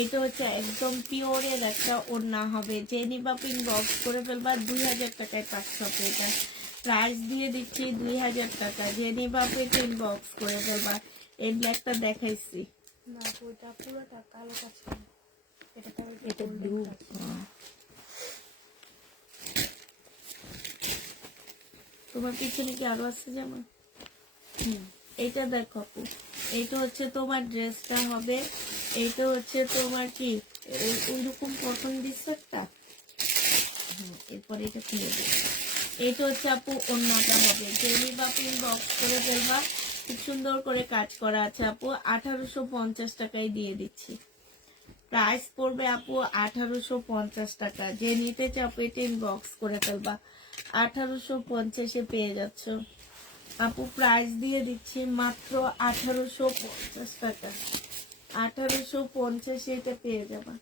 এটা হচ্ছে একদম পিওরের একটা ওড়না হবে। যে নিবা আপু ইনবক্স করে ফেলবা। 2000 টাকায় পাচ্ছ আপু। এটা প্রাইস দিয়ে দিচ্ছি 2000 টাকা। যে নিবা আপু এটা ইনবক্স করে ফেলবা। এই ব্ল্যাকটা দেখাইছি। না আপু, ওটা পুরোটা কালো কাজ করা। এটা কালো, এটা golden ব্লু। কাজ। তোমার পিছনে কি আরো আছে জামা? হুম, এটা দেখো আপু, এটা হচ্ছে তোমার ড্রেসটা হবে। এটা হচ্ছে তোমার কি ওইরকম কটন দিচ্ছে একটা। এরপর এটা খুলে দেবো। এটা হচ্ছে আপু ওড়নাটা হবে। জেলি বা পিন বক্স করে ফেলবা। খুব সুন্দর করে কাজ করা আছে আপু। 1850 টাকায় দিয়ে দিচ্ছি। প্রাইস পড়বে আপু 1850 টাকা। যে নিতে চাও পেটে ইনবক্স করে ফেলবা। 1850-এ পেয়ে যাচ্ছ আপু। প্রাইস দিয়ে দিচ্ছি মাত্র 1850 টাকা। 1850-এ এটা পেয়ে যাবা।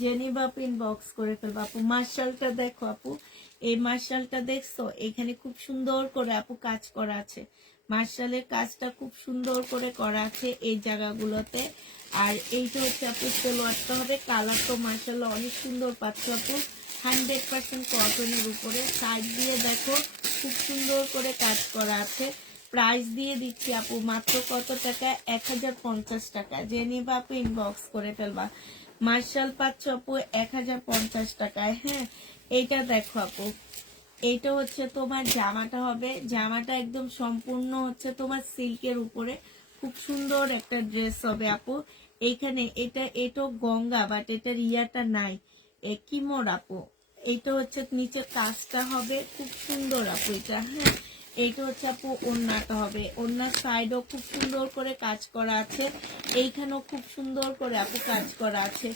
জেনিবা পিন বক্স করে ফেলবা আপু। মার্শালটা দেখো আপু, এই মার্শালটা দেখছো? এখানে খুব সুন্দর করে আপু কাজ করা আছে। মার্শালের কাজটা খুব সুন্দর করে করা আছে এই জায়গাগুলোতে। আর এইটা হচ্ছে আপু সালোয়ারটা হবে। কালার তো মার্শাল্লাহ অনেক সুন্দর পাচ্ছ আপু। 100% কটনের উপরে। সাইড দিয়ে দেখো খুব সুন্দর করে কাজ করা আছে। প্রাইস দিয়ে দিচ্ছি আপু মাত্র কত টাকা? 1050 টাকা। যে নিবা আপু ইনবক্স করে ফেলবা। মার্শাল পাচ্ছ আপু 1050 টাকায়। হ্যাঁ, এইটা দেখো আপু, এইটা হচ্ছে তোমার জামাটা হবে। জামাটা একদম সম্পূর্ণ হচ্ছে তোমার সিল্কের উপরে। খুব সুন্দর একটা ড্রেস হবে আপু। এইখানে এটা গঙ্গা, বাট এটার ইয়াটা নাই, কিমোর আপু। এইটা হচ্ছে নিচে কাজটা হবে খুব সুন্দর আপু এটা। হ্যাঁ, এইটা হচ্ছে আপু ওড়নাটা হবে। ওড়নার সাইডও খুব সুন্দর করে কাজ করা আছে। এইখানেও খুব সুন্দর করে আপু কাজ করা আছে।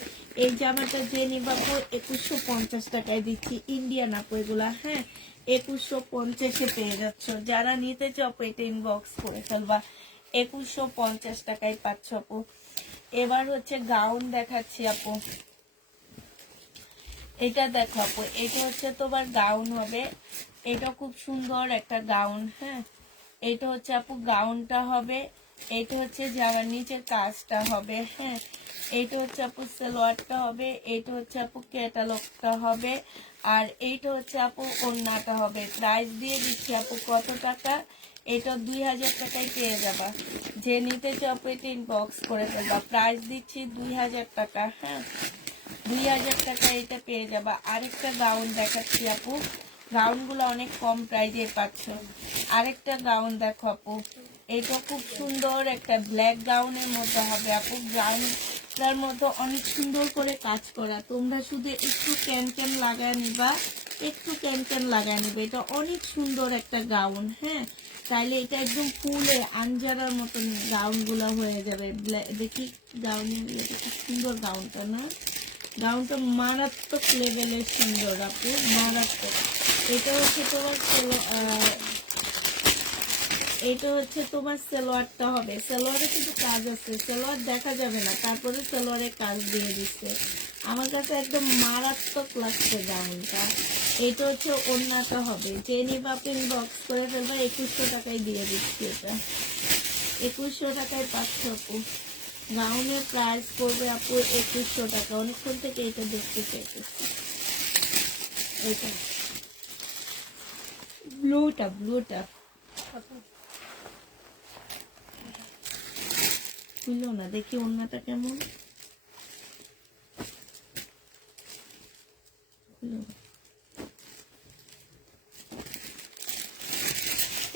এই জামাটা যে নিবা আপু 2150 টাকায় দিচ্ছি। ইন্ডিয়ান আপু এগুলা। হ্যাঁ, 2150-এ পেয়ে যাচ্ছ। যারা নিতে চাও পেটে ইনবক্স করে ফেলবা। 2150 টাকায় পাচ্ছ আপু। এবার হচ্ছে গাউন দেখাচ্ছি আপু। এটা দেখো আপু, এটা হচ্ছে তোমার গাউন হবে। এটা খুব সুন্দর একটা গাউন। হ্যাঁ, এটা হচ্ছে আপু গাউনটা হবে। এটা হচ্ছে জামার নিচের কাজটা হবে। হ্যাঁ, এইটা হচ্ছে আপু সালোয়ারটা হবে। এইটা হচ্ছে আপু ক্যাটালগটা হবে। আর এইটা হচ্ছে আপু ওড়নাটা হবে। প্রাইস দিয়ে দিচ্ছি আপু কত টাকা? এটা 2000 টাকায় পেয়ে যাবা। যে নিতে চাও পেটে ইনবক্স করে ফেলবা। প্রাইস দিচ্ছি 2000 টাকা। হ্যাঁ, 2000 টাকা এটা পেয়ে যাবা। আরেকটা গাউন দেখাচ্ছি আপু। গাউনগুলো অনেক কম প্রাইজে পাচ্ছ। আরেকটা গাউন দেখো আপু, এটা খুব সুন্দর একটা ব্ল্যাক গাউনের মধ্যে হবে আপু। গাউনটার মধ্যে অনেক সুন্দর করে কাজ করা, তোমরা শুধু একটু ক্যান ক্যান লাগায় নিবা, একটু ক্যান ক্যান লাগায় নিবে। এটা অনেক সুন্দর একটা গাউন, হ্যাঁ। তাইলে এটা একদম ফুলে আঞ্জারার মতন গাউনগুলো হয়ে যাবে। দেখি গাউনের খুব সুন্দর গাউনটা না, গাউনটা মারাত্মক লেভেলের সুন্দর আপু, মারাত্মক। এটা হচ্ছে তোমার এটা হচ্ছে তোমার সালোয়ারটা হবে। সালোয়ারে কিন্তু কাজ আছে, সালোয়ার দেখা যাবে না, তারপরে সালোয়ারে কাজ দিয়ে দিচ্ছে। আমার কাছে একদম মারাত্মক লাগছে গাউনটা। এটা হচ্ছে ওড়নাটা হবে। যে নিবা আপনি বক্স করে ফেলবা, 2100 টাকায় দিয়ে দিচ্ছি। এটা 2100 টাকায় পাচ্ছ আপু। গাউনের প্রাইস পড়বে আপু 2100 টাকা। অনেকক্ষণ থেকে এটা দেখতে চাইতেছি। এটা ব্লুটা খুললো না, দেখি অন্যটা কেমন। খুললো না।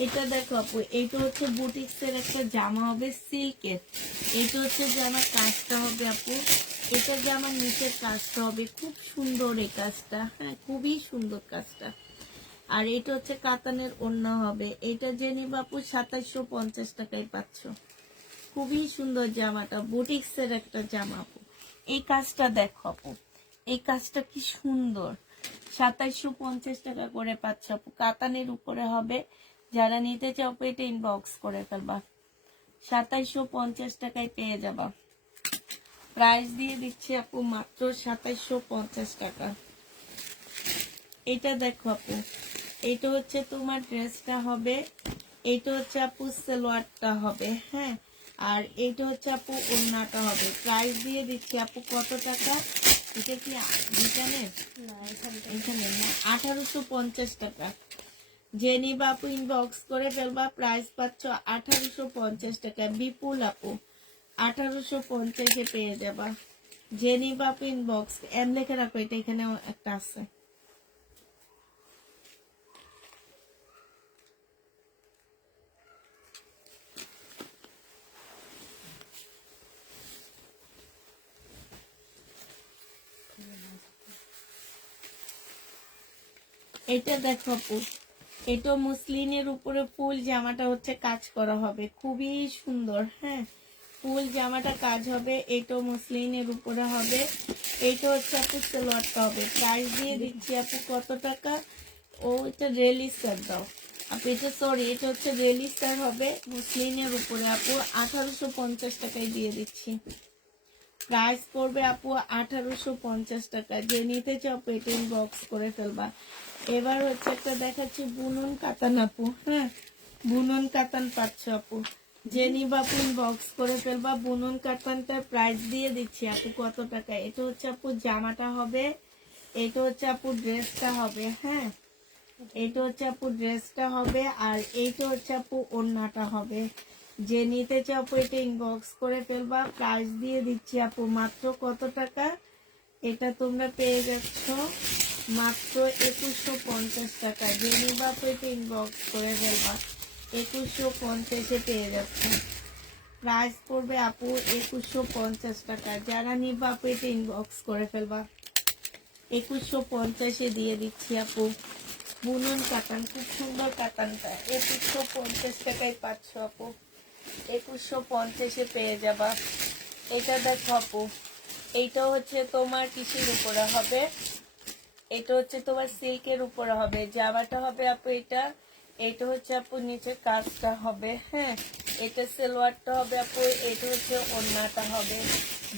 এটা দেখো আপু, এটা হচ্ছে বুটিক্সের একটা জামা হবে সিল্কের। এটা হচ্ছে জামার কাজটা হবে আপু, এটা জামার নিচের কাজটা হবে খুব সুন্দর। এই কাজটা, হ্যাঁ, খুবই সুন্দর কাজটা। আর এটা হচ্ছে কাতানের ওড়না হবে। এটা যে নিবা আপু 2750 টাকায় পাচ্ছ। খুবই সুন্দর জামাটা, বুটিক্সের একটা জামা আপু। এই কাজটা দেখো আপু, এই কাজটা কি সুন্দর। 2750 টাকা করে পাচ্ছ আপু, কাতানের উপরে হবে। যারা নিতে চাও এটা ইনবক্স করে ফেলবা, 2750 টাকায় পেয়ে যাবা। প্রাইস দিয়ে দিচ্ছি আপু মাত্র 2750 টাকা। এটা দেখো আপু, এটা হচ্ছে তোমার ড্রেসটা হবে, এটা হচ্ছে আপু সালোয়ারটা হবে, হ্যাঁ। আর এটা হচ্ছে আপু ওড়নাটা হবে। প্রাইস দিয়ে দিচ্ছি আপু কত টাকা, এটা কি এখানে এখানে না, 1850 টাকা। যে নিবা আপু ইনবক্স করে ফেলবা, প্রাইস পাচ্ছ 1850 টাকা। বিপুল আপু 1850-এ পেয়ে যাবা। যে নিবা আপু ইনবক্স এম লেখে রাখো, এটা এখানে একটা আছে। এটা দেখো আপু, এটা মুসলিনের উপরে ফুল জামাটা হচ্ছে কাজ করা হবে, খুবই সুন্দর, হ্যাঁ। ফুল জামাটা কাজ হবে, এটা মুসলিনের উপরে হবে। এটা হচ্ছে আপু সালোয়ারটা হবে। প্রাইস দিয়ে দিচ্ছি আপু কত টাকা, ও এটা রেলি স্টার দাও আপু, এটা সরি, এটা হচ্ছে রেলি স্টার হবে মুসলিনের উপরে আপু। 1850 টাকায় দিয়ে দিচ্ছি। প্রাইস পড়বে আপু 1850 টাকা। যে নিতে চাও পেটে বক্স করে ফেলবা। এবার হচ্ছে একটা দেখাচ্ছি বুনন কাতান আপু, হ্যাঁ, বুনন কাতান পাচ্ছ আপু। যে নিবা আপু বক্স করে ফেলবা। বুনন কাতানটার প্রাইস দিয়ে দিচ্ছি আপু কত টাকা। এটা হচ্ছে আপু জামাটা হবে, এটা হচ্ছে আপু ড্রেসটা হবে, হ্যাঁ, এটা হচ্ছে আপু ড্রেসটা হবে। আর এইটা হচ্ছে আপু ওড়নাটা হবে। যে নিতে চাও আপু এটা ইনবক্স করে ফেলবা। প্রাইস দিয়ে দিচ্ছি আপু মাত্র কত টাকা, এটা তোমরা পেয়ে যাচ্ছ মাত্র 2150 টাকা। যে নিবা আপু এটা ইনবক্স করে ফেলবা, 2150-এ পেয়ে যাচ্ছে। প্রাইস পড়বে আপু 2150 টাকা। যারা নিবা আপু এটা ইনবক্স করে ফেলবা, 2150-এ দিয়ে দিচ্ছি আপু। বুনন কাতান, খুব সুন্দর কাতানটা, 2150 টাকায় পাচ্ছ আপু। 2150-এ পেয়ে যাবা। এটা দেখো আপু, এইটা হচ্ছে তোমার কিসের উপরে হবে, এটা হচ্ছে তোমার সিল্কের উপরে হবে। জামাটা হবে আপু এটা, এটা হচ্ছে আপু নিচে কাজটা হবে, হ্যাঁ। এটা সালোয়ারটা হবে আপু, এটা হচ্ছে ওড়নাটা হবে।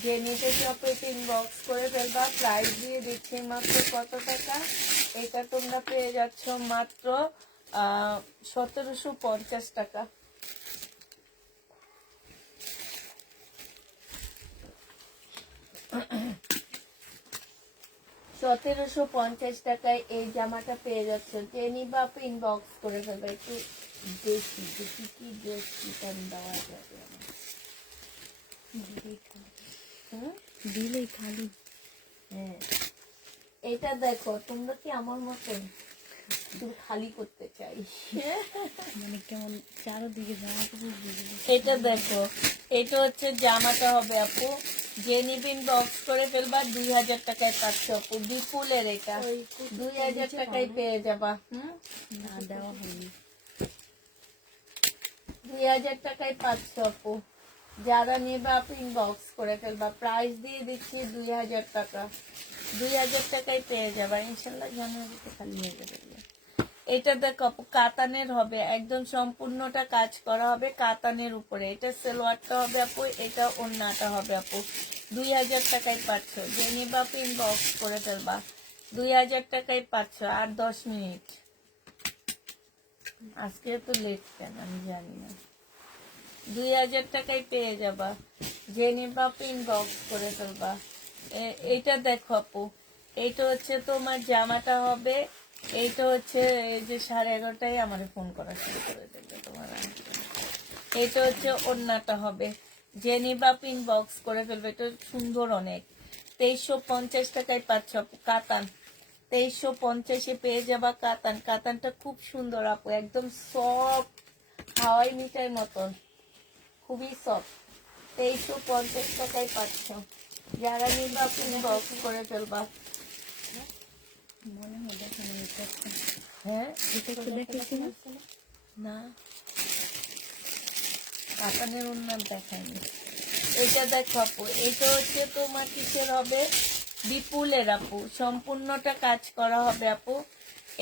যে নিতে আপু এটা ইনবক্স করে ফেলবা। প্রাইস দিয়ে দিচ্ছি মাত্র কত টাকা, এটা তোমরা পেয়ে যাচ্ছ মাত্র 1750 টাকা। 1750 টাকায় এই জামাটা পেয়ে যাচ্ছে। যে নিবা আপু ইনবক্স করে ফেলবে। একটু দেখি দেখি কি ড্রেস রিটার্ন দেওয়া যাবে আমার। দিলেই খালি। হ্যাঁ, এটা দেখো, তোমরা কি আমার মতন শুধু খালি করতে চাই। মানে কেমন চারোদিকে জামা কাপড় দিয়ে এটা দেখো, এটা হচ্ছে জামাটা হবে আপু, যে নিবিন বক্স করে ফেলবা 2000 টাকায় পাচ্ছ আপু, বিপুলের এটা 2000 টাকায় পেয়ে যাবা। না দেওয়া হয়নি। 2000 টাকায় পাচ্ছ আপু, যারা নেবা আপু ইনবক্স করে ফেলবা, প্রাইস দিয়ে দিচ্ছি 2000 টাকা, 2000 টাকায় পেয়ে যাবা ইনশাল্লাহ। জানুয়ারিতে খালি হয়ে যাবে। এটা দেখো আপু কাতানের হবে, একদম সম্পূর্ণটা কাজ করা হবে কাতানের উপরে। এটা সালোয়ারটা হবে আপু, এটা ওড়নাটা হবে আপু, 2000 টাকায় পাচ্ছ, যে নিবা আপু ইনবক্স করে ফেলবা, 2000 টাকায় পাচ্ছ। আর 10 মিনিট, আজকে তো লেট কেন আমি জানি না। 2000 টাকায় পেয়ে যাবা, যে নিবা আপু ইনবক্স করে ফেলবা। এইটা দেখো আপু, এইটা হচ্ছে তোমার জামাটা হবে, এইটা হচ্ছে এই যে 11:30টায় আমার ফোন করা শুরু করে দেবে তোমার আন্টি। এইটা হচ্ছে ওড়নাটা হবে, যে নিবা আপু ইনবক্স করে ফেলবে। এটা সুন্দর অনেক, 2350 টাকায় পাচ্ছ আপু কাতান, 2350-এ পেয়ে যাবা কাতান। কাতানটা খুব সুন্দর আপু, একদম সফট, হাওয়াই মিঠাইয়ের মতন, খুবই সফট, 2350 টাকায় পাচ্ছ। যারা নিবা আপনি বক্স করে ফেলবা। মনে হয় দেখেন এটা একটা। হ্যাঁ এটা একটু দেখেছি না? না, কাতানের উন্নত দেখায়নি। এটা দেখো আপু, এটা হচ্ছে তোমার কিসের হবে, বিপুলের আপু, সম্পূর্ণটা কাজ করা হবে আপু।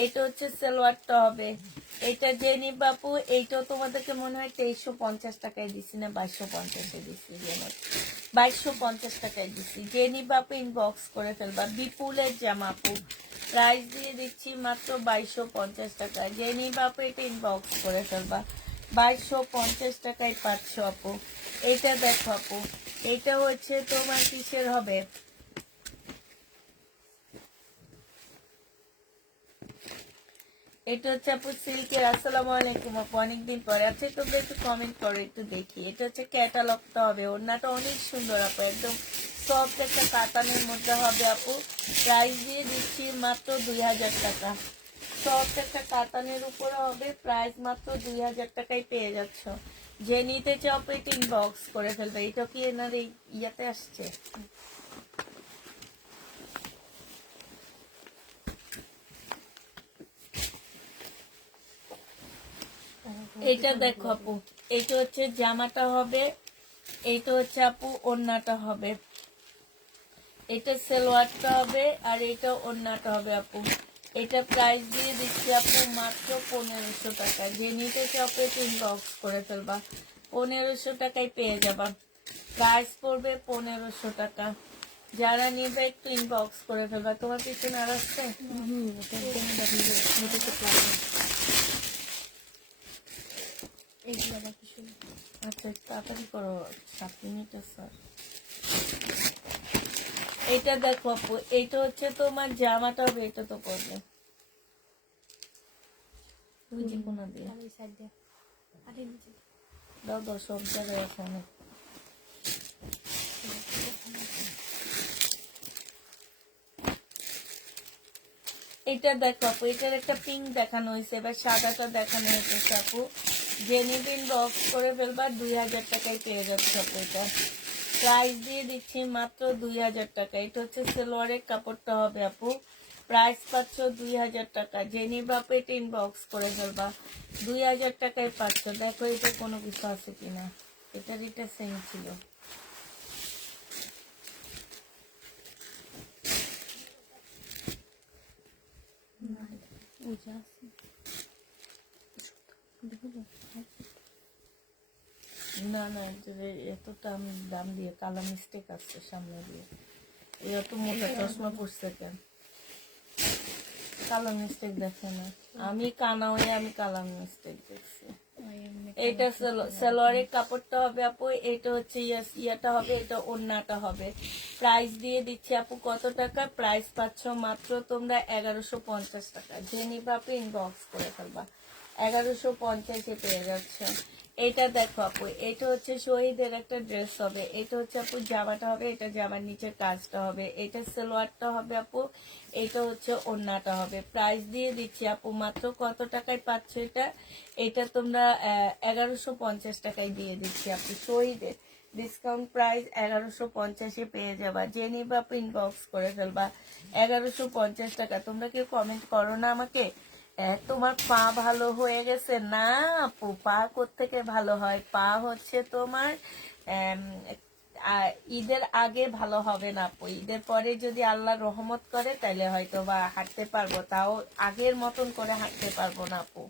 এটা হচ্ছে সালোয়ারটা হবে, এটা যে নিবা আপু, এইটাও তোমাদেরকে মনে হয় 2350 টাকায় দিছি না 2250-এ দিছি, যেন 2250 টাকায় দিছি। যে নিবা আপু ইনবক্স করে ফেলবা, বিপুলের জামা আপু, প্রাইস দিয়ে দিচ্ছি মাত্র 2250 টাকায়। যে নিবা আপু এটা ইনবক্স করে ফেলবা, 2250 টাকায় পাচ্ছ আপু। এটা দেখো আপু, এটা হচ্ছে তোমার কিসের হবে, এটা হচ্ছে আপু সিল্কের। আসসালামু আলাইকুম আপু, অনেকদিন পরে। আচ্ছা তোমরা একটু কমেন্ট করো, একটু দেখি। এটা হচ্ছে ক্যাটালগটা হবে, ওড়নাটা অনেক সুন্দর আপু, একদম সফট একটা কাতানের মধ্যে হবে আপু। প্রাইস দিয়ে দিচ্ছি মাত্র 2000 টাকা, সফট একটা কাতানের উপরে হবে, প্রাইস মাত্র 2000 টাকায় পেয়ে যাচ্ছ। যে নিতে চাও পেট ইনবক্স করে ফেলবে। এটা কি এনার এই ইয়াতে আসছে? এটা দেখো আপু, এটা হচ্ছে জামাটা হবে, এইটা হচ্ছে আপু ওড়নাটা হবে, এটা সালোয়ারটা হবে, আর এটা ওড়নাটা হবে আপু। এটা প্রাইস দিয়ে দিচ্ছি আপু মাত্র 1500 টাকা। যে নিতে চাও পেট ইনবক্স করে ফেলবা, 1500 টাকায় পেয়ে যাবা। প্রাইস পড়বে 1500 টাকা। যারা নিবে একটু ইনবক্স করে ফেলবা। তোমার পিছনে আর আসছে? এটা একদম দাঁড়িয়ে মোটাতে পারবে। এগুলো বাকি শুনে আচ্ছা তাড়াতাড়ি করো, 7 মিনিট আছে। এটা দেখো আপু, এইটা হচ্ছে তোমার জামাটা হবে, এটা তো পড়বে তুমি যে কোনো দিয়ে ওই সাইড দিয়ে আরে নিচে দাও দাও, সব জায়গায় এখন। এটা দেখো আপু, এটার একটা পিঙ্ক দেখানো হয়েছে, এবার সাদাটা দেখানো হয়েছে আপু। যে নিবিন বক্স করে ফেলবা, 2000 টাকায় পেয়ে যাচ্ছে আপু। এটা প্রাইস দিয়ে দিচ্ছি মাত্র 2000 টাকা। এটা হচ্ছে সালোয়ারের কাপড়টা হবে আপু, প্রাইস পাচ্ছ 2000 টাকা। যে নিবা আপু এটা ইনবক্স করে ফেলবা, 2000 টাকায় পাচ্ছ। দেখো এটা কোনো কিছু আছে কিনা, এটার এটা সেম ছিল। ওই যে আছে দেখো না না, এত দাম দিয়ে কালো মিস্টেক আছে সামনে দিয়ে। এত মোটা চশমা পড়ছে কেন? কালো মিস্টেক দেখে না, আমি কানা হয়ে আমি কালো মিস্টেক দেখছি। এটা সালোয়ারের কাপড়টা হবে আপু, এটা হচ্ছে ইয়াটা হবে, এটা ওড়নাটা হবে। প্রাইস দিয়ে দিচ্ছি আপু কত টাকা, প্রাইস পাচ্ছ মাত্র তোমরা 1150 টাকা। যে নিবা আপু ইনবক্স করে ফেলবা, 1150-এ পেয়ে যাচ্ছ। এটা দেখো আপু, এটা হচ্ছে শহীদের একটা ড্রেস হবে, এটা হচ্ছে আপু জামাটা হবে, এটা জামার নিচের কাজটা হবে, এটা সালোয়ারটা হবে আপু, এটা হচ্ছে ওড়নাটা হবে। প্রাইস দিয়ে দিচ্ছি আপু মাত্র কত টাকায় পাচ্ছ এটা? এটা তোমরা 1150 টাকায় দিয়ে দিচ্ছি আপু। শহীদের ডিসকাউন্ট প্রাইস 1150-এ পেয়ে যাবা। যে নিবা ইনবক্স করে ফেলবা। 1150 টাকা। তোমরা কেউ কমেন্ট করো না আমাকে তোমার পা ভালো হয়ে গেছে না আপু? পা কোত্থেকে ভালো হয়? পা হচ্ছে তোমার আম, ঈদের আগে ভালো হবে না আপু। ঈদের পরে যদি আল্লাহ রহমত করে তাহলে হয়তো বা হাঁটতে পারবো, তাও আগের মতন করে হাঁটতে পারবো না আপু।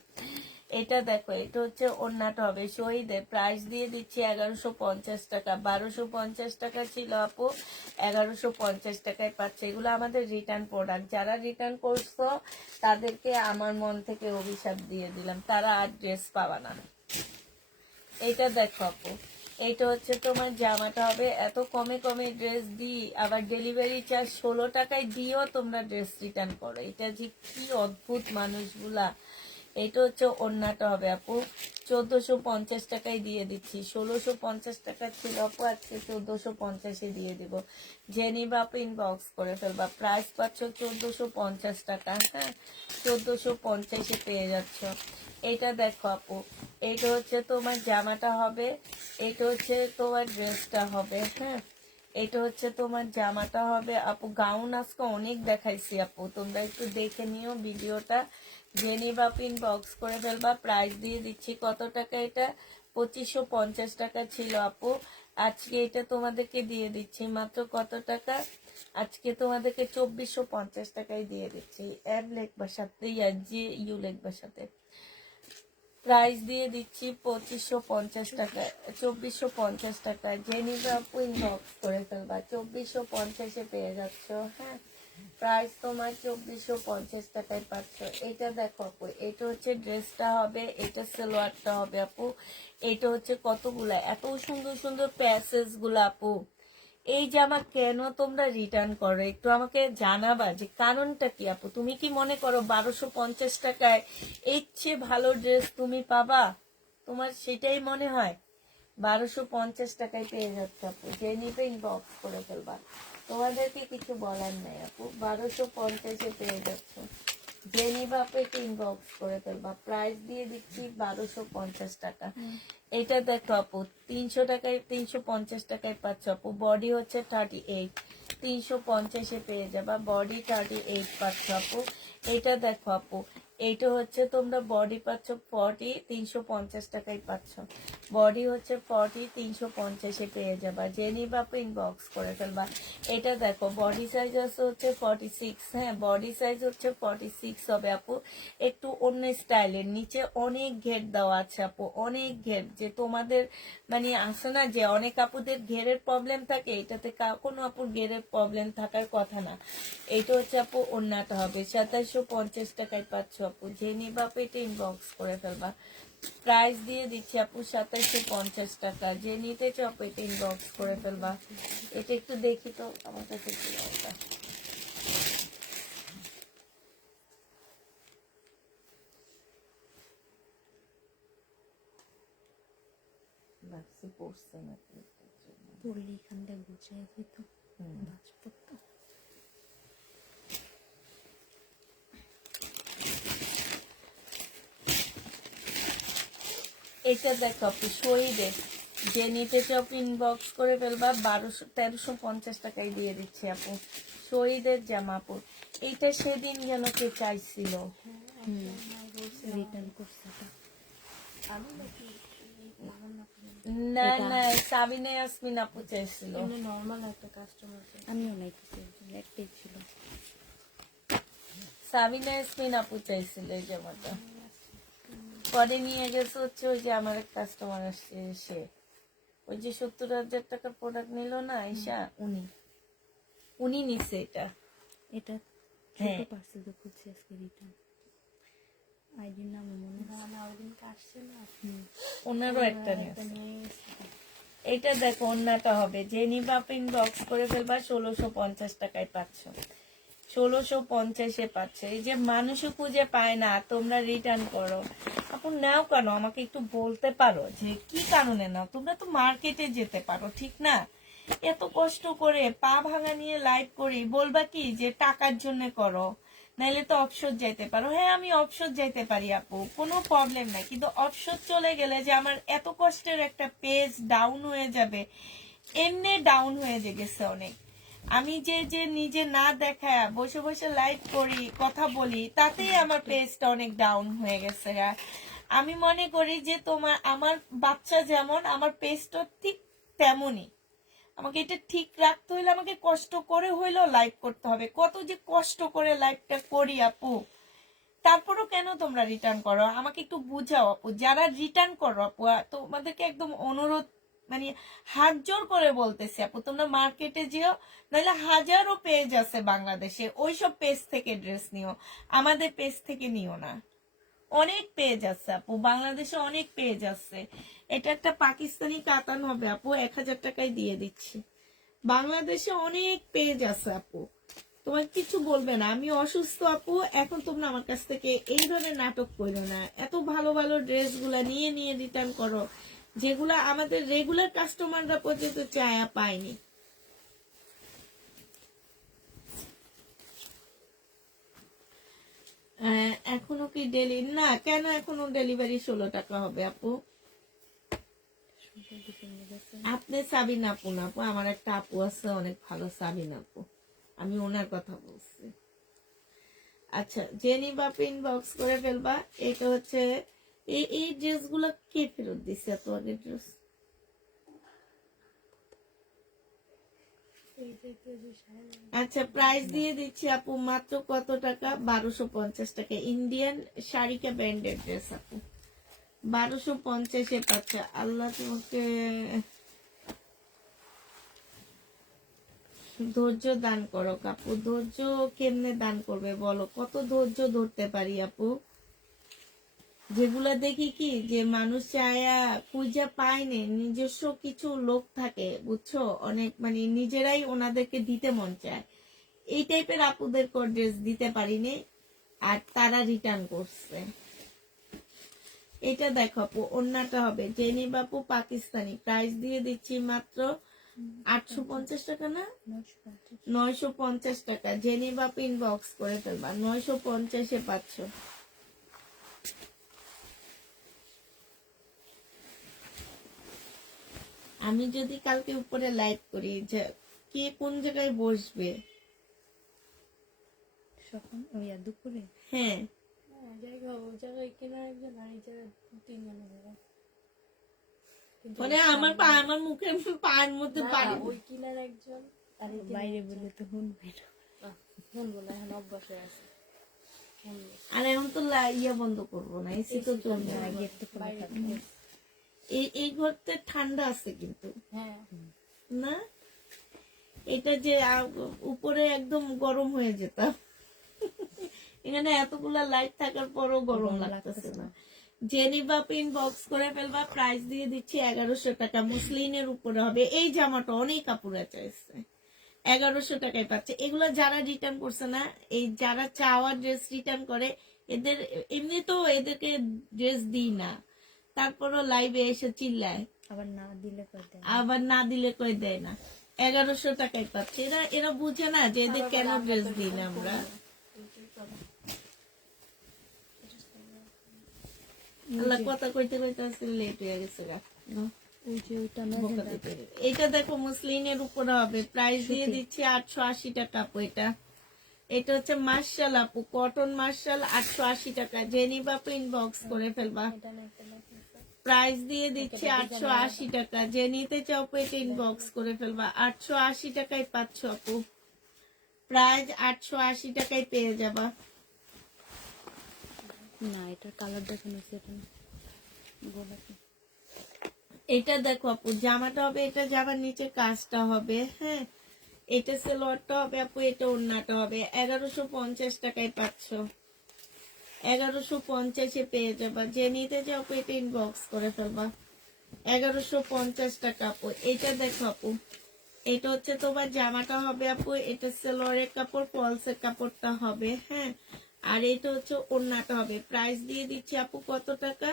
এটা দেখো, এটা হচ্ছে ওড়নাটা হবে। শহীদের প্রাইস দিয়ে দিচ্ছি 1150 টাকা। 1250 টাকা ছিল আপু, 1150 টাকায় পাচ্ছে। এগুলো আমাদের রিটার্ন প্রোডাক্ট। যারা রিটার্ন করছো তাদেরকে আমার মন থেকে অভিশাপ দিয়ে দিলাম, তারা আর ড্রেস পাবা না। এটা দেখো আপু, এইটা হচ্ছে তোমার জামাটা হবে। এত কমে কমে ড্রেস দিই, আবার ডেলিভারি চার্জ 16 টাকায় দিয়েও তোমরা ড্রেস রিটার্ন করো। এটা যে কি অদ্ভুত মানুষগুলা। এটা হচ্ছে ওড়নাটা হবে আপু, 1450 টাকায় দিয়ে দিচ্ছি। 1650 টাকা ছিল আপু, আজকে 1450-এ দিয়ে দিব। জেনিবা আপু ইনবক্স করে ফেলবা। প্রাইস পাচ্ছ 1450 টাকা। হ্যাঁ, 1450-এ পেয়ে যাচ্ছ। এটা দেখো আপু, এটা হচ্ছে তোমার জামাটা হবে, এটা হচ্ছে তোমার ড্রেসটা হবে। হ্যাঁ, এটা হচ্ছে তোমার জামাটা হবে আপু। গাউন আজকে অনেক দেখাইছি আপু, তোমরা একটু দেখে নিও ভিডিওটা। জেনি বা পিন বক্স করে ফেলবা। প্রাইস দিয়ে দিচ্ছি কত টাকা এটা? 2550 টাকা ছিল আপু, আজকে এটা তোমাদেরকে দিয়ে দিচ্ছি মাত্র কত টাকা? আজকে তোমাদেরকে 2450 টাকায় দিয়ে দিচ্ছি। এম লেখবার সাথে জি ইউ লেখবার সাথে প্রাইস দিয়ে দিচ্ছি 2550 টাকা, 2450 টাকা। জেনিবা আপু ইনবক্স করে ফেলবা। 2450-এ পেয়ে যাচ্ছ। হ্যাঁ, প্রাইস তোমার 2450 টাকায় পাচ্ছ। এটা দেখো আপু, এটা হচ্ছে ড্রেসটা হবে, এটা সালোয়ারটা হবে আপু। এটা হচ্ছে কতগুলা এত সুন্দর সুন্দর প্যাসেজ গুলা আপু। এই জামা কেন তোমরা রিটার্ন করো একটু আমাকে জানাবা, যে কারণটা কি আপু? তুমি কি মনে করো 1250 টাকায় এর চেয়ে ভালো ড্রেস তুমি পাবা? তোমার সেটাই মনে হয়? 1250 টাকায় পেয়ে যাচ্ছে আপু। যে নিবে ইনবক্স করে ফেলবা। তোমাদেরকে কিছু বলার নাই আপু, 1250-এ পেয়ে যাচ্ছে। যে নিবা আপু একটু ইনবক্স করে ফেলবা। প্রাইস দিয়ে দিচ্ছি 1250 টাকা। এটা দেখো আপু, 300 টাকায় 350 টাকায় পাচ্ছ আপু। বডি হচ্ছে 38, 350-এ পেয়ে যাবা। বডি 38 পাচ্ছ আপু। এটা দেখো আপু, এইটা হচ্ছে তোমরা বডি পাচ্ছ 40, 350 টাকায় পাচ্ছ। বডি হচ্ছে 40, 350-এ পেয়ে যাবা। জেনি বাপু ইনবক্স করে ফেলবা। এটা দেখো, বডি সাইজ আছে হচ্ছে 46। হ্যাঁ, বডি সাইজ হচ্ছে 46 হবে আপু। একটু অন্য স্টাইলের, নিচে অনেক ঘের দেওয়া আছে আপু, অনেক ঘের। যে তোমাদের মানে আসে না যে অনেক আপুদের ঘেরের প্রবলেম থাকে, এটাতে কোনো আপুর ঘেরের প্রবলেম থাকার কথা না। এটা হচ্ছে আপু ওড়নাটা হবে। 2750 টাকায় পাচ্ছ আপু। যে নিবা আপু এটা ইনবক্স করে ফেলবা। প্রাইস দিয়ে দিচ্ছি আপু 2750 টাকা। যে নিতে চাও আপু এটা ইনবক্স করে ফেলবা। এটা একটু দেখি তো আমার কাছে কি অবস্থা। ভাবছি পড়ছে নাকি পড়লে এখানটা গুছিয়ে যেত বাজ পড়তো। এটা দেখো আপু, শহীদের যে নিতে চাও ইনবক্স করে ফেলবা। 1350 টাকায় দিয়ে দিচ্ছি আপু। শহীদের জামা আপু, এইটা সেদিন যেন কে চাইছিল। রিটার্ন করছে এটা। না না, সাবিনা ইয়াসমিন আপু চাইছিল। নর্মাল একটা কাস্টমার। আমিও নাই কিছু, একটাই ছিল। সাবিনা ইয়াসমিন আপু চাইছিল এই জামাটা। পরে নিয়ে গেছে হচ্ছে ওই যে আমার এক কাস্টমার আসছে, সে ওই যে 70,000 টাকার প্রোডাক্ট নিল না আয়সা, উনি নিছে এটা। এটা হ্যাঁ। ছোট পার্সেল তো খুলছি আজকে রিটার্ন। আইডির নাম মনে হয় না, ওই দিনকে আসছে না, ওনারও একটা নিয়েছে। নিয়ে গেছে। এটা দেখো ওন্নাটা হবে। যে নিবা ইনবক্স করে ফেলবা। 1650 টাকায় পাচ্ছ। 1650-এ পাচ্ছে। এই যে মানুষও খুঁজে পায় না, তোমরা রিটার্ন করো। আপু নাও কেন, আমাকে একটু বলতে পারো যে কি কারণে নাও? তোমরা তো মার্কেটে যেতে পারো, ঠিক না? এত কষ্ট করে পা ভাঙা নিয়ে লাইভ করি, বলবা কি যে টাকার জন্য করো, নাইলে তো অফশোর যাইতে পারো। হ্যাঁ, আমি অফশোর যাইতে পারি আপু, কোনো প্রবলেম নাই, কিন্তু অফশোর চলে গেলে যে আমার এত কষ্টের একটা পেজ ডাউন হয়ে যাবে, এমনি ডাউন হয়ে গেছে অনেক। আমি যে যে নিজে না দেখায় বসে বসে লাইভ করি, কথা বলি, তাতেই আমার পেজটা অনেক ডাউন হয়ে গেছে। আমি মনে করি যে আমার বাচ্চা যেমন, আমার পেজটা ঠিক তেমনই। আমাকে এটা ঠিক রাখতে হইলে আমাকে কষ্ট করে হইলেও লাইভ করতে হবে। কত যে কষ্ট করে লাইভটা করি আপু, তারপরও কেন তোমরা রিটার্ন করো? আমাকে একটু বুঝাও আপু। যারা রিটার্ন করো আপু, তোমাদেরকে একদম অনুরোধ, মানে হাত জোর করে বলতেছি আপু, তোমরা মার্কেটে যেও, নাহলে হাজারো পেজ আছে বাংলাদেশে, ওইসব পেজ থেকে ড্রেস নিও, আমাদের পেজ থেকে নিও না। অনেক পেজ আছে আপু, বাংলাদেশে অনেক পেজ আছে। এটা একটা পাকিস্তানি কাতান হবে আপু, 1000 টাকায় দিয়ে দিচ্ছি। বাংলাদেশে অনেক পেজ আছে আপু, তোমার কিছু বলবে না। আমি অসুস্থ আপু, এখন তোমরা আমার কাছ থেকে এই ধরনের নাটক করো না। এত ভালো ভালো ড্রেস গুলা নিয়ে নিয়ে রিটার্ন করো, যেগুলা আমাদের রেগুলার কাস্টমাররা পর্যন্ত চায়া পায়নি। এখনো কি না, কেন এখনো ডেলিভারি 16 টাকা হবে আপু? আপনি সাবিন আপু না আপু, আমার একটা আপু আছে অনেক ভালো, সাবিন আপু, আমি ওনার কথা বলছি। আচ্ছা, জেনি বাপ ইনবক্স করে ফেলবা। এটা হচ্ছে এই ড্রেস গুলো কে ফেরত দিচ্ছে? এত আগে ড্রেস। আচ্ছা, প্রাইস দিয়ে দিচ্ছি আপু মাত্র কত টাকা? 1250 টাকা। ইন্ডিয়ান শাড়িকা ব্র্যান্ডেড ড্রেস আপু, 1250-এ পাচ্ছে। আল্লাহ তোমাকে ধৈর্য দান করো আপু। ধৈর্য কেমনে দান করবে বলো? কত ধৈর্য ধরতে পারি আপু? যেগুলা দেখি কি যে মানুষ চায়া খুঁজে পায়নি, নিজস্ব কিছু লোক থাকে বুঝছো, অনেক মানে নিজেরাই ওনাদেরকে দিতে মন চায়, এই টাইপের আপুদের ড্রেস দিতে পারিনি, আর তারা রিটার্ন করছে। এটা দেখো আপু, ওন্নাটা হবে জেনি বাপু পাকিস্তানি, প্রাইস দিয়ে দিচ্ছি মাত্র 850 টাকা না 950 টাকা। জেনি বাপু ইনবক্স করে ফেলবা, 950-এ পাচ্ছ। আমি যদি কালকে উপরে লাইভ করি, যে কে কোন জায়গায় বসবে সকাল দুপুরে? হ্যাঁ, জায়গা ও জায়গায় কেনার একজন আর এই জায়গায় 3 জন হবে। মানে আমার মুখের পায়ের মধ্যে পানি। ওই কিনার একজন আর এই বাইরে বলে তো শুনবে না। শুনবো না, এখন অভ্যাস হয়ে আছে। আর এখন তো ইয়া বন্ধ করবো না, এসি তো চলবে না। গেট তো খোলা বাইরে থাকবে। এই ঘরতে ঠান্ডা আছে কিন্তু হ্যাঁ, না, এটা যে উপরে একদম গরম হয়ে যেতাম। এখানে এতগুলা লাইট থাকার পরও গরম লাগতেছে না। জেনিবাপ ইনবক্স করে ফেলবা, প্রাইস দিয়ে দিচ্ছি 1100 টাকা। মুসলিনের উপরে হবে। এই জামাটা অনেক কাপড়ে চাইছে, 1100 টাকায় পাচ্ছে। এগুলো যারা রিটার্ন করছে না, এই যারা চাওয়া ড্রেস রিটার্ন করে, এদের এমনি তো এদেরকে ড্রেস দিই না, তারপরও লাইভে এসে চিল্লায়, আবার না দিলে কয় দেয়? আবার না দিলে কই দেয় না। 1100 টাকায় পাচ্ছে। এরা বুঝে না যে এদের কেন ড্রেস দিই না আমরা। আল্লাহ কথা কইতে কইতে আজকে লেট হয়ে গেছে গা। ওই যে ওইটা না বোকা দিতে। এটা দেখো মুসলিনের উপরে হবে, প্রাইস দিয়ে দিচ্ছি 880 টাকা আপু। এটা হচ্ছে মার্শাল আপু, কটন মার্শাল, 880 টাকা। জেনিবা আপু ইনবক্স করে ফেলবা, এটা না একটা লাগছে। প্রাইস দিয়ে দিচ্ছি 880 টাকা। যে নিতে চাও এটা ইনবক্স করে ফেলবা, 880 টাকায় পাচ্ছ আপু। প্রাইস 880 টাকায় পেয়ে যাবা। না, এটার কালার দেখানো সেটা না, গোলাপি। এটা দেখো আপু, জামাটা হবে, এটা জামার নিচে কাজটা হবে, হ্যাঁ, এটা সেলোয়ারটা হবে আপু, এটা ওড়নাটা হবে। 1150 টাকায় পাচ্ছ, 1150-এ পেয়ে যাবা। যে নিতে চাও আপু এটা ইনবক্স করে ফেলবা, 1150 টাকা আপু। এটা দেখো আপু, এটা হচ্ছে তোমার জামাটা হবে আপু, এটা সেলোয়ারের কাপড়, ফলসের কাপড়টা হবে, হ্যাঁ। আর এটা হচ্ছে ওড়নাটা হবে। প্রাইস দিয়ে দিচ্ছি আপু কত টাকা?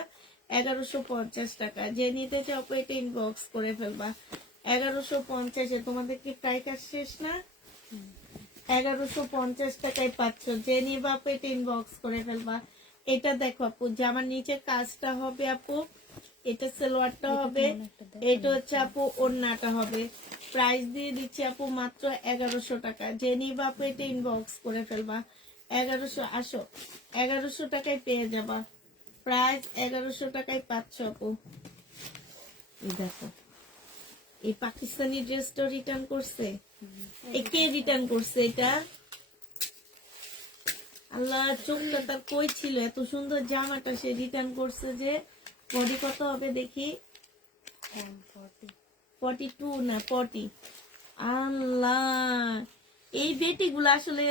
1150 টাকা। যে নিতে চাও আপু এটা ইনবক্স করে ফেলবা। 1150-এ তোমাদের কি প্রাইস কাজ শেষ না? 1150 টাকায় পাচ্ছ। যে নিবা আপু এটা ইনবক্স করে ফেলবা। এটা দেখো আপু, জামার নিচে কাজটা হবে আপু, এটা সালোয়ারটা হবে, এটা হচ্ছে আপু ওড়নাটা হবে। প্রাইস দিয়ে দিচ্ছি আপু মাত্র 1100 টাকা। যে নিবা আপু এটা ইনবক্স করে ফেলবা। 1100, আসো 1100 টাকায় পেয়ে যাবা। প্রাইস 1100 টাকায় পাচ্ছ আপু। এই দেখো, এই পাকিস্তানি ড্রেসটা রিটার্ন করছে। কে রিটার্ন করছে এটা? আল্লাহ, চোখটা তার কই ছিল? এত সুন্দর জামাটা সে রিটার্ন করছে যে। বডি কত হবে দেখি? 42 না 40। আল্লাহ, এই বেটি গুলা আসলে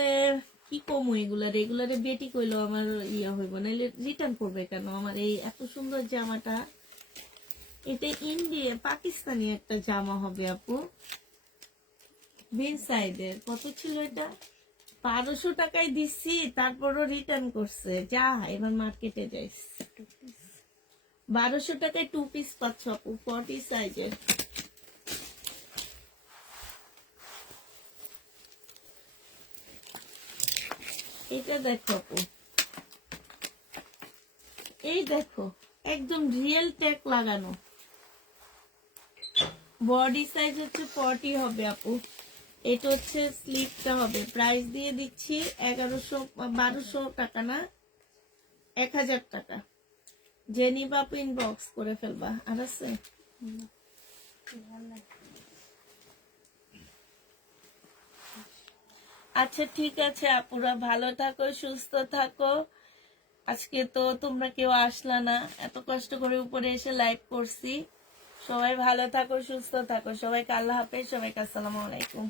কি কম, এগুলা রেগুলারে বেটি কইলো আমার ইয়া হইব, নাইলে রিটার্ন করবে কেন আমার এই এত সুন্দর জামাটা? এটা ইন্ডিয়া পাকিস্তানি একটা জামা হবে আপু, বিন সাইডের। কত ছিল এটা? 1200 টাকায় দিচ্ছি, তারপরও রিটার্ন করছে। যা, এবার মার্কেটে যাইস। 1200 টাকায় 2 পিস পাচ্ছ আপু, 40 সাইজের। এটা দেখো আপু, এই দেখো একদম রিয়েল ট্যাগ লাগানো। বডি সাইজ হচ্ছে 40 হবে আপু। এটা হচ্ছে স্লিপটা হবে। প্রাইস দিয়ে দিচ্ছি 1200 টাকা না, 1000 টাকা। যে নিবা আপু ইনবক্স করে ফেলবা। আর আছে? আচ্ছা ঠিক আছে আপুরা, ভালো থাকো, সুস্থ থাকো। আজকে তো তোমরা কেউ আসলা না, এত কষ্ট করে উপরে এসে লাইভ করছি। সবাই ভালো থাকো, সুস্থ থাকো। সবাইকে আল্লাহ হাফেজ, সবাইকে আসসালামু আলাইকুম।